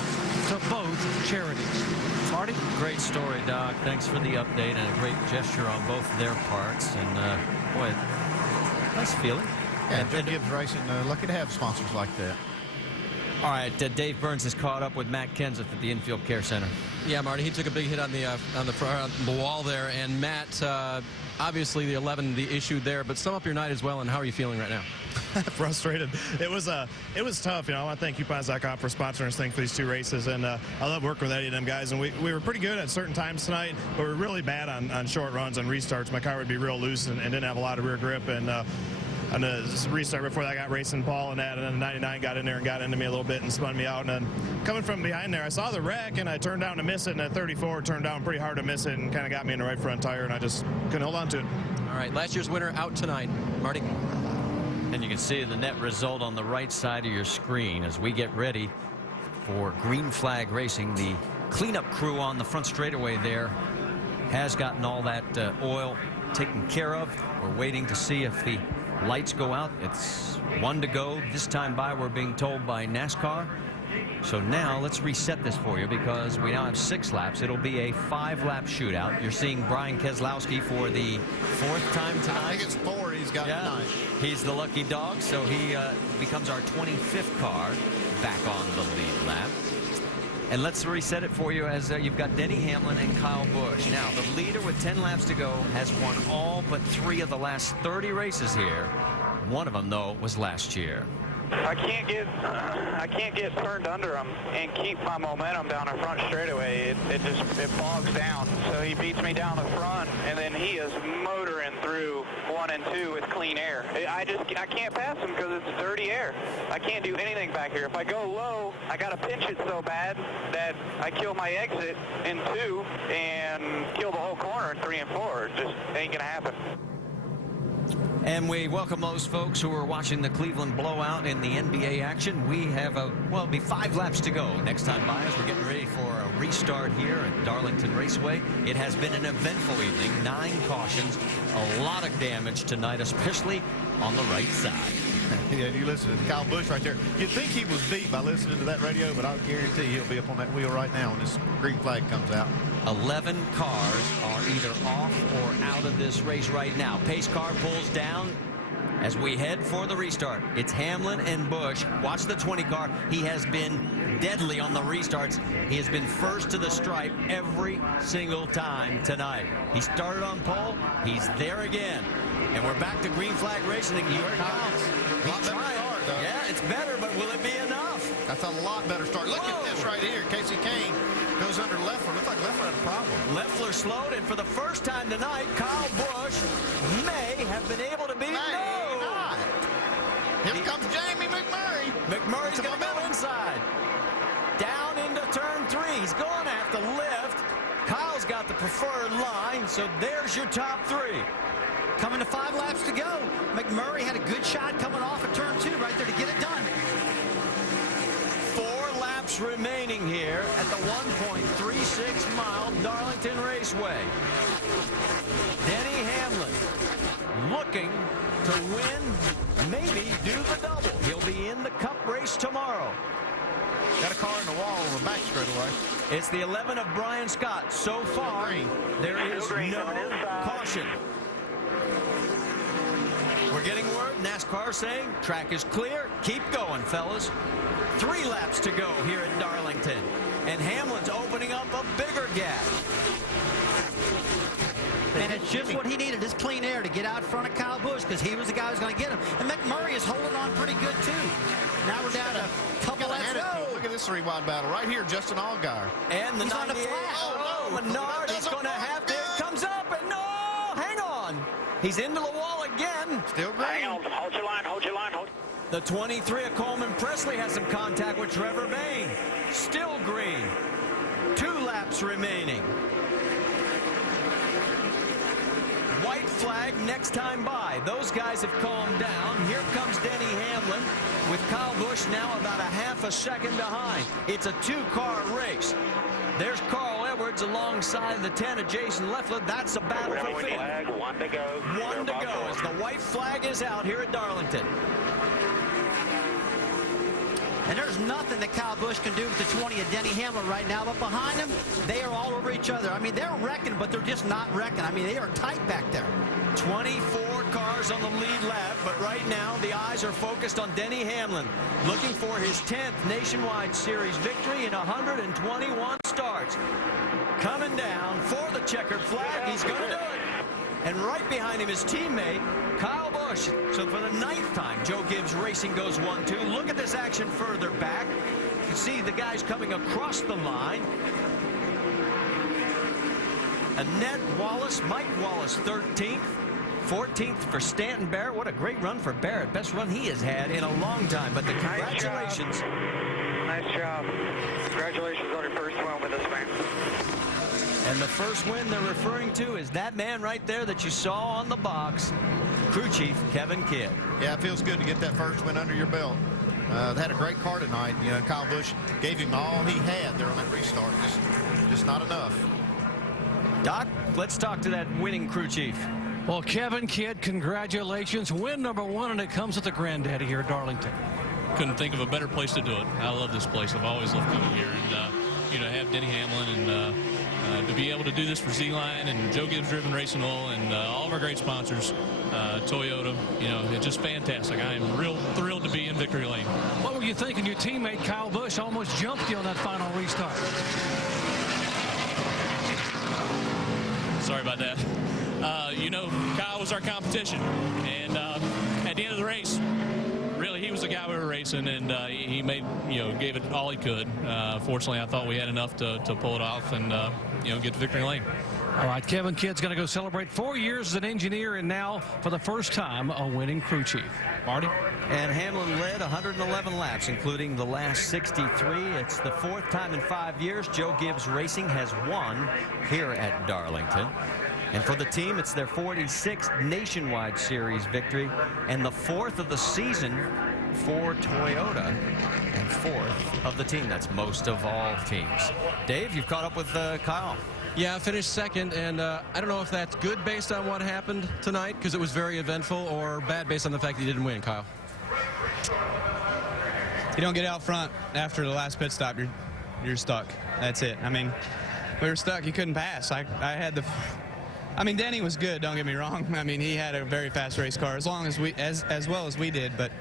to both charities. Marty? Great story, Doc. Thanks for the update and a great gesture on both their parts. And, boy, nice feeling. Yeah, Joe Gibbs Racing, lucky to have sponsors like that. All right, Dave Burns is caught up with Matt Kenseth at the Infield Care Center. Yeah, Marty, he took a big hit on the wall there, and Matt, obviously the 11, the issue there, but sum up your night as well, and how are you feeling right now? Frustrated. It was tough. You know, I want to thank Coupons.com for sponsoring us for these two races, and I love working with Eddie and them guys. And we were pretty good at certain times tonight, but we were really bad on short runs and restarts. My car would be real loose and didn't have a lot of rear grip. And on the restart before that, I got racing Paul and that, and then the 99 got in there and got into me a little bit and spun me out. And then coming from behind there, I saw the wreck and I turned down to miss it, and at 34 turned down pretty hard to miss it and kind of got me in the right front tire, and I just couldn't hold on to it. All right, last year's winner out tonight. Marty? And you can see the net result on the right side of your screen as we get ready for Green Flag Racing. The cleanup crew on the front straightaway there has gotten all that oil taken care of. We're waiting to see if the lights go out. It's 1 to go this time by, we're being told by NASCAR. So now let's reset this for you because we now have 6 laps. It'll be a 5-lap shootout. You're seeing Brian Keselowski for the 4th time tonight. I think it's 4 he's got tonight. He's the lucky dog, so he becomes our 25th car back on the lead lap. And let's reset it for you as you've got Denny Hamlin and Kyle Busch. Now, the leader with 10 laps to go has won all but 3 of the last 30 races here. One of them, though, was last year. I can't get turned under him and keep my momentum down the front straightaway. It bogs down. So he beats me down the front, and then he is motoring through 1 and 2 with clean air. I can't pass him because it's dirty air. I can't do anything back here. If I go low, I got to pinch it so bad that I kill my exit in 2 and kill the whole corner in 3 and 4. It just ain't gonna happen. And we welcome those folks who are watching the Cleveland blowout in the NBA action. We have it'll be 5 laps to go next time by as we're getting ready for a restart here at Darlington Raceway. It has been an eventful evening, 9 cautions, a lot of damage tonight, especially on the right side. Yeah, you listen to Kyle Busch right there. You'd think he was beat by listening to that radio, but I'll guarantee he'll be up on that wheel right now when this green flag comes out. 11 cars are either off or out of this race right now. Pace car pulls down as we head for the restart. It's Hamlin and Busch. Watch the 20 car. He has been deadly on the restarts. He has been first to the stripe every single time tonight. He started on pole. He's there again. And we're back to green flag racing. Here it comes. He's trying. Yeah, it's better, but will it be enough? That's a lot better start. Look at this right here. Casey Kane goes under Leffler. Looks like Leffler had a problem. Leffler slowed, and for the first time tonight, Kyle Busch may have been able to beat not. Here comes Jamie McMurray. McMurray's going to go inside. Down into turn 3. He's going to have to lift. Kyle's got the preferred line, so there's your top 3. Coming to 5 laps to go. McMurray had a good shot coming off at turn 2 right there to get it done. 4 laps remaining here at the 1.36 mile Darlington Raceway. Denny Hamlin looking to win, maybe do the double. He'll be in the Cup race tomorrow. Got a car in the wall on the back straightaway. It's the 11 of Brian Scott. So far, there is no caution. We're getting word. NASCAR saying track is clear. Keep going, fellas. 3 laps to go here at Darlington. And Hamlin's opening up a bigger gap. And it's just what he needed, just clean air to get out in front of Kyle Busch, because he was the guy who was going to get him. And McMurray is holding on pretty good, too. Now we're down a couple laps to go. Look at this 3-wide battle right here, Justin Allgaier. And the He's on the 98. flat. Oh, Menard, he's going to have to. It comes up, and no, hang on. He's into the wall again. Still green. Hang on, hold your line, hold your line, hold. The 23 of Coleman Presley has some contact with Trevor Bayne. Still green. 2 laps remaining. White flag next time by. Those guys have calmed down. Here comes Denny Hamlin with Kyle Busch now about a half a second behind. It's a 2-car race. There's Carl Edwards alongside the 10 of Jason Leffler. That's a battle for fifth. Flag, 1 to go. 1 to go as the white flag is out here at Darlington. And there's nothing that Kyle Busch can do with the 20 of Denny Hamlin right now. But behind him, they are all over each other. I mean, they're wrecking, but they're just not wrecking. I mean, they are tight back there. 24 cars on the lead lap, but right now the eyes are focused on Denny Hamlin, looking for his 10th Nationwide Series victory in 121 starts. Coming down for the checkered flag. He's going to do it. And right behind him, his teammate, Kyle Busch. So for the 9th time, Joe Gibbs Racing goes 1-2. Look at this action further back. You can see the guys coming across the line. Annette Wallace, Mike Wallace, 13th. 14th for Stanton Barrett. What a great run for Barrett. Best run he has had in a long time. But the congratulations. Nice job. Congratulations on your first win with us, man. And the first win they're referring to is that man right there that you saw on the box, crew chief Kevin Kidd. Yeah, it feels good to get that first win under your belt. They had a great car tonight. You know, Kyle Busch gave him all he had there on that restart. Just not enough. Doc, let's talk to that winning crew chief. Well, Kevin Kidd, congratulations. Win number 1, and it comes at the Granddaddy here at Darlington. Couldn't think of a better place to do it. I love this place. I've always loved coming here. And, you know, have Denny Hamlin and to be able to do this for Z-Line and Joe Gibbs Driven Racing Oil and all of our great sponsors, Toyota, you know, it's just fantastic. I am real thrilled to be in victory lane. What were you thinking? Your teammate Kyle Busch almost jumped you on that final restart. Sorry about that. You know, Kyle was our competition, and at the end of the race, really, he was the guy we were racing, and he made, you know, gave it all he could. Fortunately, I thought we had enough to pull it off and, you know, get to victory lane. All right, Kevin Kidd's going to go celebrate 4 years as an engineer and now, for the first time, a winning crew chief. Marty? And Hamlin led 111 laps, including the last 63. It's the 4th time in 5 years Joe Gibbs Racing has won here at Darlington. And for the team, it's their 46th Nationwide Series victory and the 4th of the season for Toyota and 4th of the team. That's most of all teams. Dave, you've caught up with Kyle. Yeah, I finished 2nd, and I don't know if that's good based on what happened tonight, because it was very eventful, or bad based on the fact that you didn't win, Kyle. You don't get out front after the last pit stop, you're stuck. That's it. I mean, we were stuck. You couldn't pass. I mean, Denny was good, don't get me wrong. I mean, he had a very fast race car, as well as we did, but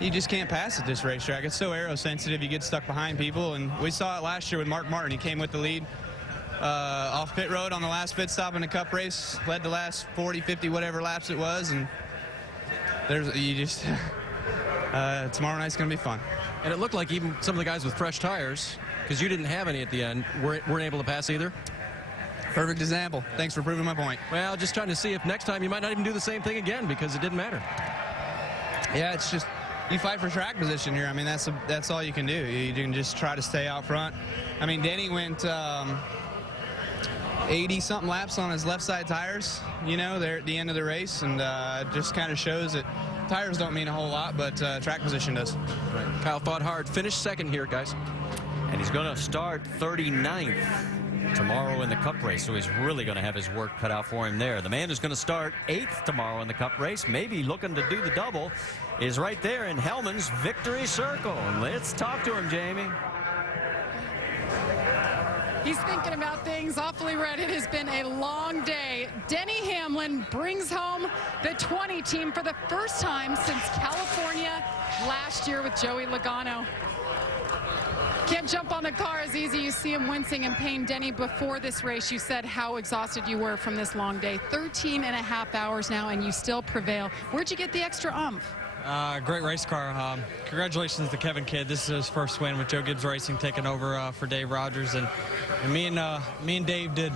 you just can't pass at this racetrack. It's so aero sensitive. You get stuck behind people, and we saw it last year with Mark Martin. He came with the lead off pit road on the last pit stop in the Cup race, led the last 40, 50, whatever laps it was, and tomorrow night's going to be fun. And it looked like even some of the guys with fresh tires, because you didn't have any at the end, weren't able to pass either. Perfect example. Thanks for proving my point. Well, just trying to see if next time you might not even do the same thing again, because it didn't matter. Yeah, it's just you fight for track position here. I mean, that's all you can do. You can just try to stay out front. I mean, Denny went 80-something laps on his left side tires, you know, there at the end of the race, and just kind of shows that tires don't mean a whole lot, but track position does. Right. Kyle fought hard. Finished 2nd here, guys. And he's going to start 39th tomorrow in the Cup race, so he's really going to have his work cut out for him there. The man who's going to start 8th tomorrow in the Cup race, maybe looking to do the double, is right there in Hellman's victory circle. And let's talk to him, Jamie. He's thinking about things. Awfully red. It has been a long day. Denny Hamlin brings home the 20 team for the first time since California last year with Joey Logano. Can't jump on the car as easy. You see him wincing in pain. Denny, before this race, you said how exhausted you were from this long day. 13 and a half hours now, and you still prevail. Where'd you get the extra oomph? Great race car. Congratulations to Kevin Kidd. This is his first win with Joe Gibbs Racing taking over for Dave Rogers. And me and Dave did,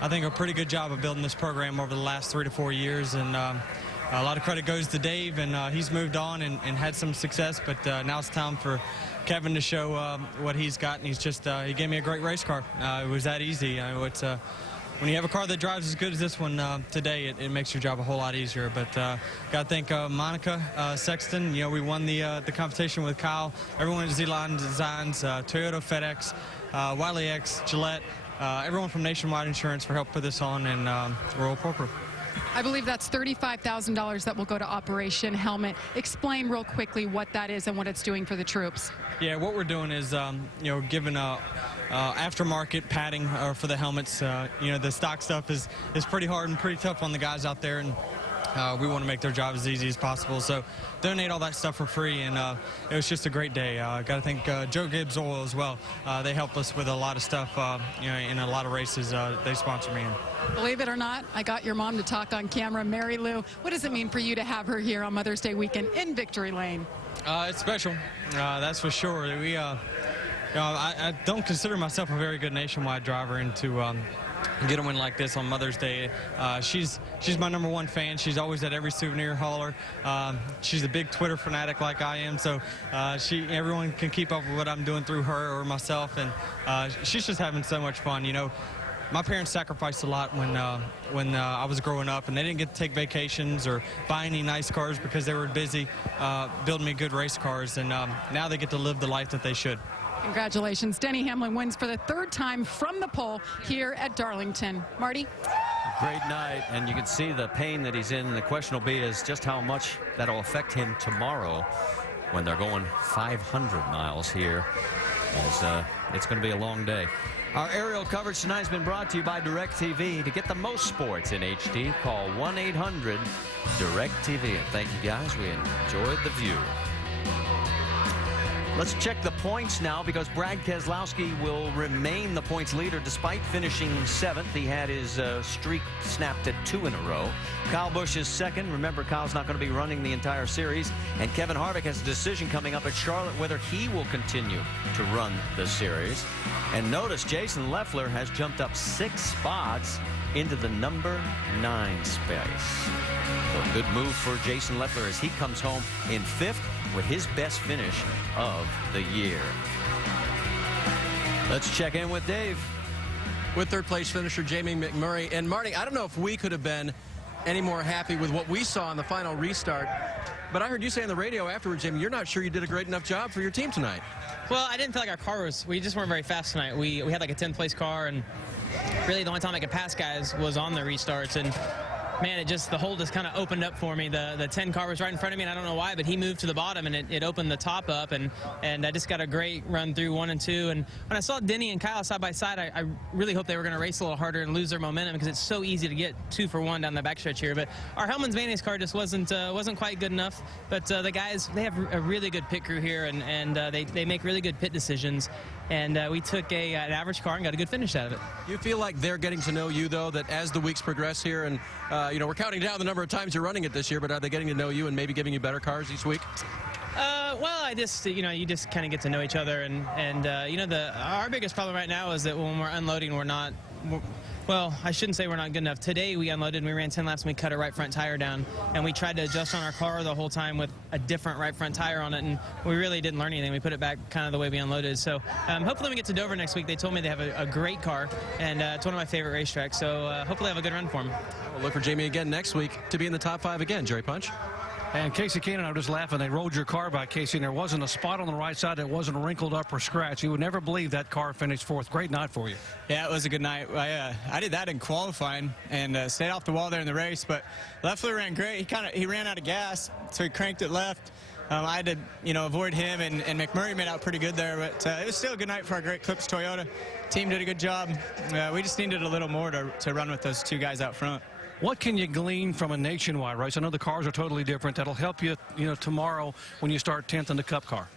I think, a pretty good job of building this program over the last 3 to 4 years. And a lot of credit goes to Dave, and he's moved on and had some success. But now it's time for Kevin to show what he's got, and he's just he gave me a great race car. It was that easy. When you have a car that drives as good as this one today, it makes your job a whole lot easier. But got to thank Monica Sexton. You know, we won the competition with Kyle. Everyone at Z-Line Designs, Toyota, FedEx, Wiley X, Gillette, everyone from Nationwide Insurance for help put this on, and Royal Corporate. I believe that's $35,000 that will go to Operation Helmet. Explain real quickly what that is and what it's doing for the troops. Yeah, what we're doing is, giving aftermarket padding for the helmets. The stock stuff is pretty hard and pretty tough on the guys out there, and we want to make their job as easy as possible. So donate all that stuff for free, and it was just a great day. Got to thank Joe Gibbs Oil as well. They help us with a lot of stuff, in a lot of races they sponsor me in. Believe it or not, I got your mom to talk on camera. Mary Lou, what does it mean for you to have her here on Mother's Day weekend in Victory Lane? It's special, that's for sure. I don't consider myself a very good nationwide driver, and to get a win like this on Mother's Day, she's my #1 fan. She's always at every souvenir hauler. She's a big Twitter fanatic like I am, so everyone can keep up with what I'm doing through her or myself, and she's just having so much fun. My parents sacrificed a lot when I was growing up, and they didn't get to take vacations or buy any nice cars because they were busy building me good race cars, and now they get to live the life that they should. Congratulations. Denny Hamlin wins for the 3rd time from the pole here at Darlington. Marty? Great night, and you can see the pain that he's in. The question will be is just how much that'll affect him tomorrow when they're going 500 miles here, as it's going to be a long day. Our aerial coverage tonight has been brought to you by DirecTV. To get the most sports in HD, call 1-800-DirecTV. And thank you, guys. We enjoyed the view. Let's check the points now, because Brad Keselowski will remain the points leader despite finishing 7th. He had his streak snapped at 2 in a row. Kyle Busch is 2nd. Remember, Kyle's not going to be running the entire series. And Kevin Harvick has a decision coming up at Charlotte whether he will continue to run the series. And notice Jason Leffler has jumped up 6 spots into the #9 space. So a good move for Jason Leffler as he comes home in 5th with his best finish of the year. Let's check in with Dave. With 3rd place finisher Jamie McMurray. And Marty, I don't know if we could have been any more happy with what we saw in the final restart, but I heard you say on the radio afterwards, Jamie, you're not sure you did a great enough job for your team tonight. Well, I didn't feel like our car was, we just weren't very fast tonight. We had like a 10th place car, and really the only time I could pass guys was on the restarts, and man, the hole just kind of opened up for me. The 10 car was right in front of me, and I don't know why, but he moved to the bottom, and it opened the top up, and I just got a great run through 1 and 2. And when I saw Denny and Kyle side by side, I really hoped they were going to race a little harder and lose their momentum, because it's so easy to get 2 for 1 down the backstretch here. But our Hellman's Mayonnaise car just wasn't quite good enough. But the guys, they have a really good pit crew here, and they make really good pit decisions. And we took an average car and got a good finish out of it. You feel like they're getting to know you, though, that as the weeks progress here, and we're counting down the number of times you're running it this year, but are they getting to know you and maybe giving you better cars each week? Well, you just kind of get to know each other, and our biggest problem right now is that when we're unloading, well, I shouldn't say we're not good enough. Today we unloaded and we ran 10 laps and we cut a right front tire down, and we tried to adjust on our car the whole time with a different right front tire on it, and we really didn't learn anything. We put it back kind of the way we unloaded. So hopefully when we get to Dover next week, they told me they have a great car, and it's one of my favorite racetracks, so hopefully I have a good run for them. We'll look for Jamie again next week to be in the top 5 again. Jerry Punch. And Casey Kane and I were just laughing. They rolled your car by, Casey, and there wasn't a spot on the right side that wasn't wrinkled up or scratched. You would never believe that car finished 4th. Great night for you. Yeah, it was a good night. I did that in qualifying and stayed off the wall there in the race, but Leffler ran great. He ran out of gas, so he cranked it left. I had to, avoid him, and McMurray made out pretty good there, but it was still a good night for our great Clips Toyota. Team did a good job. We just needed a little more to run with those two guys out front. What can you glean from a nationwide race? I know the cars are totally different. That'll help you, tomorrow when you start 10th in the Cup car.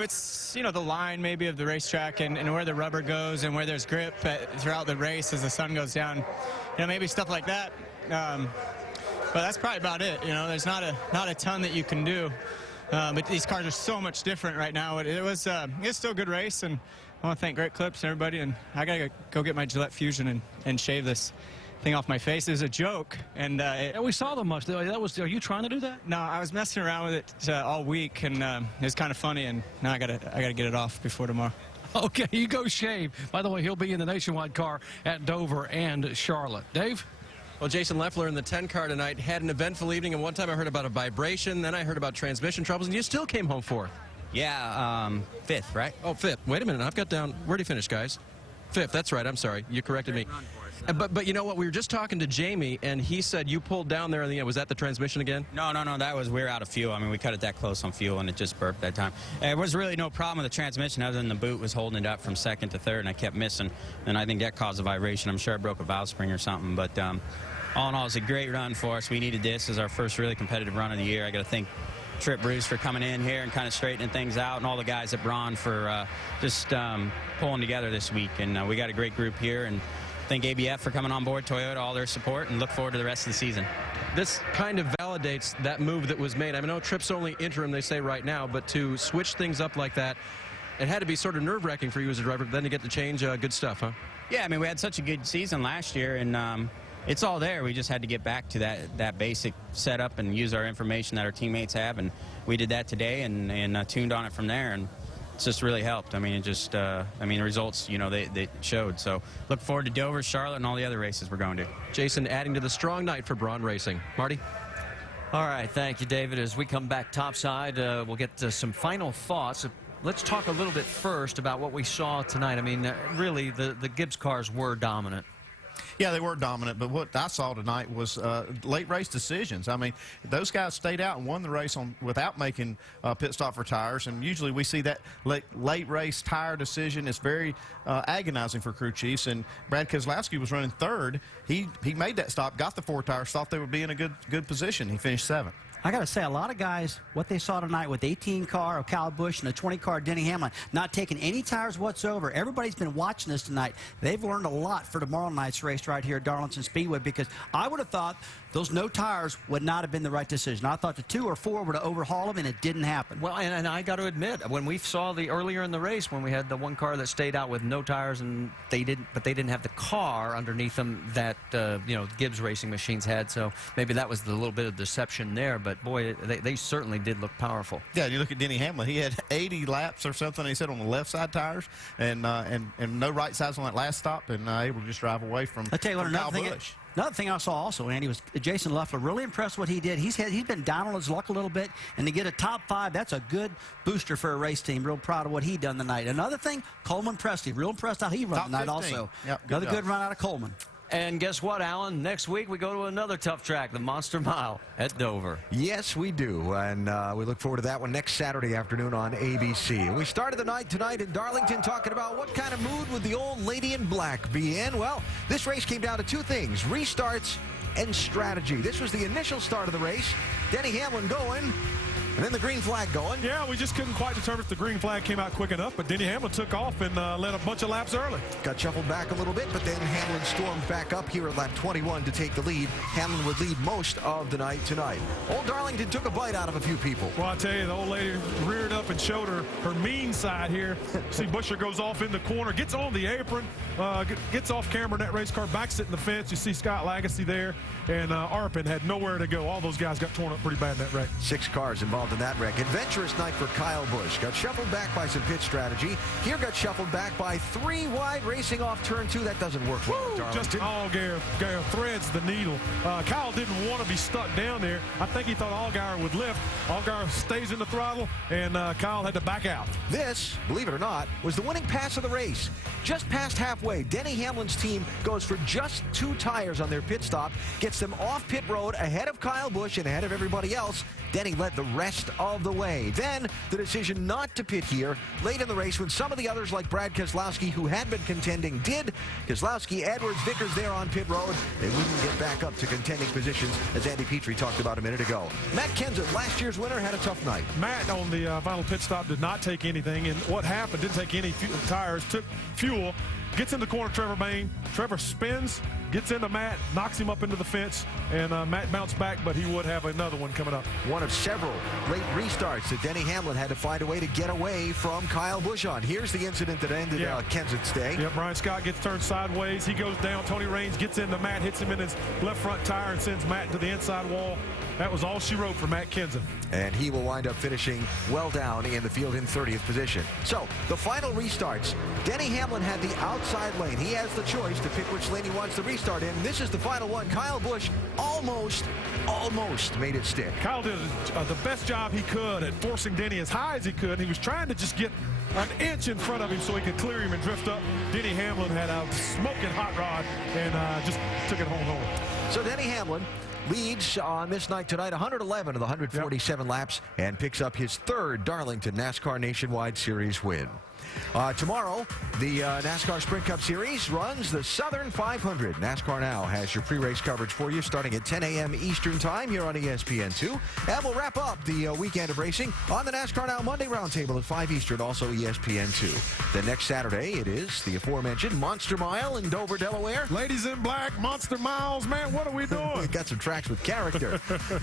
It's, the line maybe of the racetrack and where the rubber goes and where there's grip throughout the race as the sun goes down. Maybe stuff like that. But that's probably about it. There's not a ton that you can do. But these cars are so much different right now. It's still a good race, and I want to thank Great Clips and everybody. And I got to go get my Gillette Fusion and shave this thing off my face. It was a joke, and yeah, we saw the much. Are you trying to do that? No, I was messing around with it all week, and it was kind of funny. And now I gotta get it off before tomorrow. Okay, you go shave. By the way, he'll be in the nationwide car at Dover and Charlotte. Dave? Well, Jason Leffler in the 10 car tonight had an eventful evening, and one time I heard about a vibration, then I heard about transmission troubles, and you still came home fourth. Yeah, fifth, right? Oh, fifth. Wait a minute, I've got down, where'd he finish, guys? Fifth, that's right, I'm sorry, you corrected me. But you know what, we were just talking to Jamie, and he said you pulled down there in the end. Was that the transmission again? No, we were out of fuel. I mean, we cut it that close on fuel, and it just burped that time. There was really no problem with the transmission other than the boot was holding it up from second to third, and I kept missing. And I think that caused a vibration. I'm sure I broke a valve spring or something, but all in all, it's a great run for us. We needed this as our first really competitive run of the year. I got to thank Trip Bruce for coming in here and kind of straightening things out, and all the guys at Braun for just pulling together this week. And we got a great group here, and thank ABF for coming on board, Toyota, all their support, and look forward to the rest of the season. This kind of validates that move that was made. I know Trip's only interim, they say right now, but to switch things up like that, it had to be sort of nerve-wracking for you as a driver, but then to get to change, good stuff, huh? Yeah, I mean, we had such a good season last year, and it's all there. We just had to get back to that basic setup and use our information that our teammates have, and we did that today and tuned on it from there, and it's just really helped. I mean, the results, they showed. So look forward to Dover, Charlotte, and all the other races we're going to. Jason, adding to the strong night for Braun Racing. Marty? All right, thank you, David. As we come back topside, we'll get some final thoughts. Let's talk a little bit first about what we saw tonight. I mean, really, the Gibbs cars were dominant. Yeah, they were dominant, but what I saw tonight was late race decisions. I mean, those guys stayed out and won the race without making pit stop for tires, and usually we see that late race tire decision is very agonizing for crew chiefs, and Brad Keselowski was running third. He made that stop, got the 4 tires, thought they would be in a good position. He finished 7th. I got to say, a lot of guys, what they saw tonight with the 18 car of Kyle Busch and the 20 car Denny Hamlin, not taking any tires whatsoever. Everybody's been watching this tonight. They've learned a lot for tomorrow night's race right here at Darlington Speedway, because I would have thought those no tires would not have been the right decision. I thought the 2 or 4 would have overhauled them, and it didn't happen. Well, and I got to admit, when we saw earlier in the race, when we had the one car that stayed out with no tires, and they didn't have the car underneath them that Gibbs Racing Machines had, so maybe that was the little bit of deception there. But boy, they certainly did look powerful. Yeah, you look at Denny Hamlin. He had 80 laps or something. He said on the left side tires, and no right sides on that last stop, and able to just drive away from Kyle Busch. Another thing I saw also, Andy, was Jason Leffler. Really impressed what he did. He's been down on his luck a little bit, and to get a top 5, that's a good booster for a race team. Real proud of what he done tonight. Another thing, Coleman Presti. Real impressed how he run tonight also. Yep, another good run out of Coleman. And guess what, Alan? Next week we go to another tough track, the Monster Mile at Dover. Yes, we do. And we look forward to that one next Saturday afternoon on ABC. And we started the night tonight in Darlington talking about what kind of mood would the old lady in black be in. Well, this race came down to 2 things, restarts and strategy. This was the initial start of the race. Denny Hamlin going. And then the green flag going. Yeah, we just couldn't quite determine if the green flag came out quick enough, but Denny Hamlin took off and led a bunch of laps early. Got shuffled back a little bit, but then Hamlin stormed back up here at lap 21 to take the lead. Hamlin would lead most of the night tonight. Old Darlington took a bite out of a few people. Well, I tell you, the old lady reared up and showed her mean side here. See, Busher goes off in the corner, gets on the apron, gets off camera in that race car, backs it in the fence. You see Scott Lagasse there, and Arpin had nowhere to go. All those guys got torn up pretty bad in that wreck. 6 cars involved in that wreck. Adventurous night for Kyle Busch. Got shuffled back by some pit strategy. Here got shuffled back by 3 wide racing off turn 2. That doesn't work well. Just Allgaier threads the needle. Kyle didn't want to be stuck down there. I think he thought Allgaier would lift. Allgaier stays in the throttle, and Kyle had to back out. This, believe it or not, was the winning pass of the race. Just past halfway, Denny Hamlin's team goes for just 2 tires on their pit stop, gets them off pit road ahead of Kyle Busch and ahead of everybody else. Denny led the rest of the way. Then the decision not to pit here late in the race when some of the others like Brad Keselowski, who had been contending, did. Keselowski, Edwards, Vickers there on pit road. They wouldn't get back up to contending positions, as Andy Petrie talked about a minute ago. Matt Kenseth, last year's winner, had a tough night. Matt on the final pit stop did not take anything, and what happened, didn't take any tires, took fuel, gets in the corner, Trevor Bayne. Trevor spins, gets into Matt, knocks him up into the fence, and Matt bounced back, but he would have another one coming up. One of several late restarts that Denny Hamlin had to find a way to get away from Kyle Busch on. Here's the incident that ended Kenseth's day. Yeah, Brian Scott gets turned sideways. He goes down. Tony Raines gets into Matt, hits him in his left front tire, and sends Matt to the inside wall. That was all she wrote for Matt Kenseth. And he will wind up finishing well down in the field in 30th position. So, the final restarts. Denny Hamlin had the outside lane. He has the choice to pick which lane he wants to restart in. This is the final one. Kyle Busch almost made it stick. Kyle did the best job he could at forcing Denny as high as he could. He was trying to just get an inch in front of him so he could clear him and drift up. Denny Hamlin had a smoking hot rod and just took it home. So Denny Hamlin leads on this night tonight 111 of the 147 laps and picks up his third Darlington NASCAR Nationwide Series win. Tomorrow, the NASCAR Sprint Cup Series runs the Southern 500. NASCAR Now has your pre-race coverage for you starting at 10 a.m. Eastern Time here on ESPN2. And we'll wrap up the weekend of racing on the NASCAR Now Monday Roundtable at 5 Eastern, also ESPN2. Then next Saturday, it is the aforementioned Monster Mile in Dover, Delaware. Ladies in black, Monster Miles, man, what are we doing? We got some tracks with character.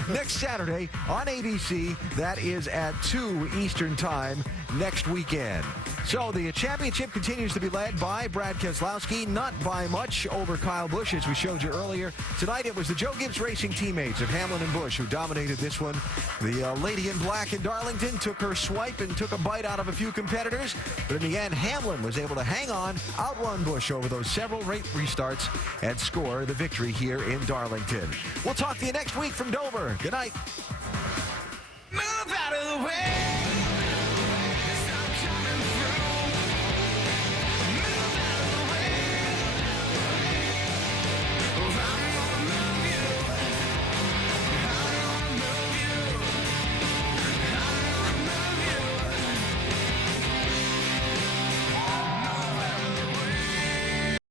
Next Saturday on ABC, that is at 2 Eastern Time next weekend. So the championship continues to be led by Brad Keselowski, not by much over Kyle Busch, as we showed you earlier. Tonight it was the Joe Gibbs Racing teammates of Hamlin and Busch who dominated this one. The lady in black in Darlington took her swipe and took a bite out of a few competitors, but in the end, Hamlin was able to hang on, outrun Busch over those several restarts, and score the victory here in Darlington. We'll talk to you next week from Dover. Good night. Move out of the way.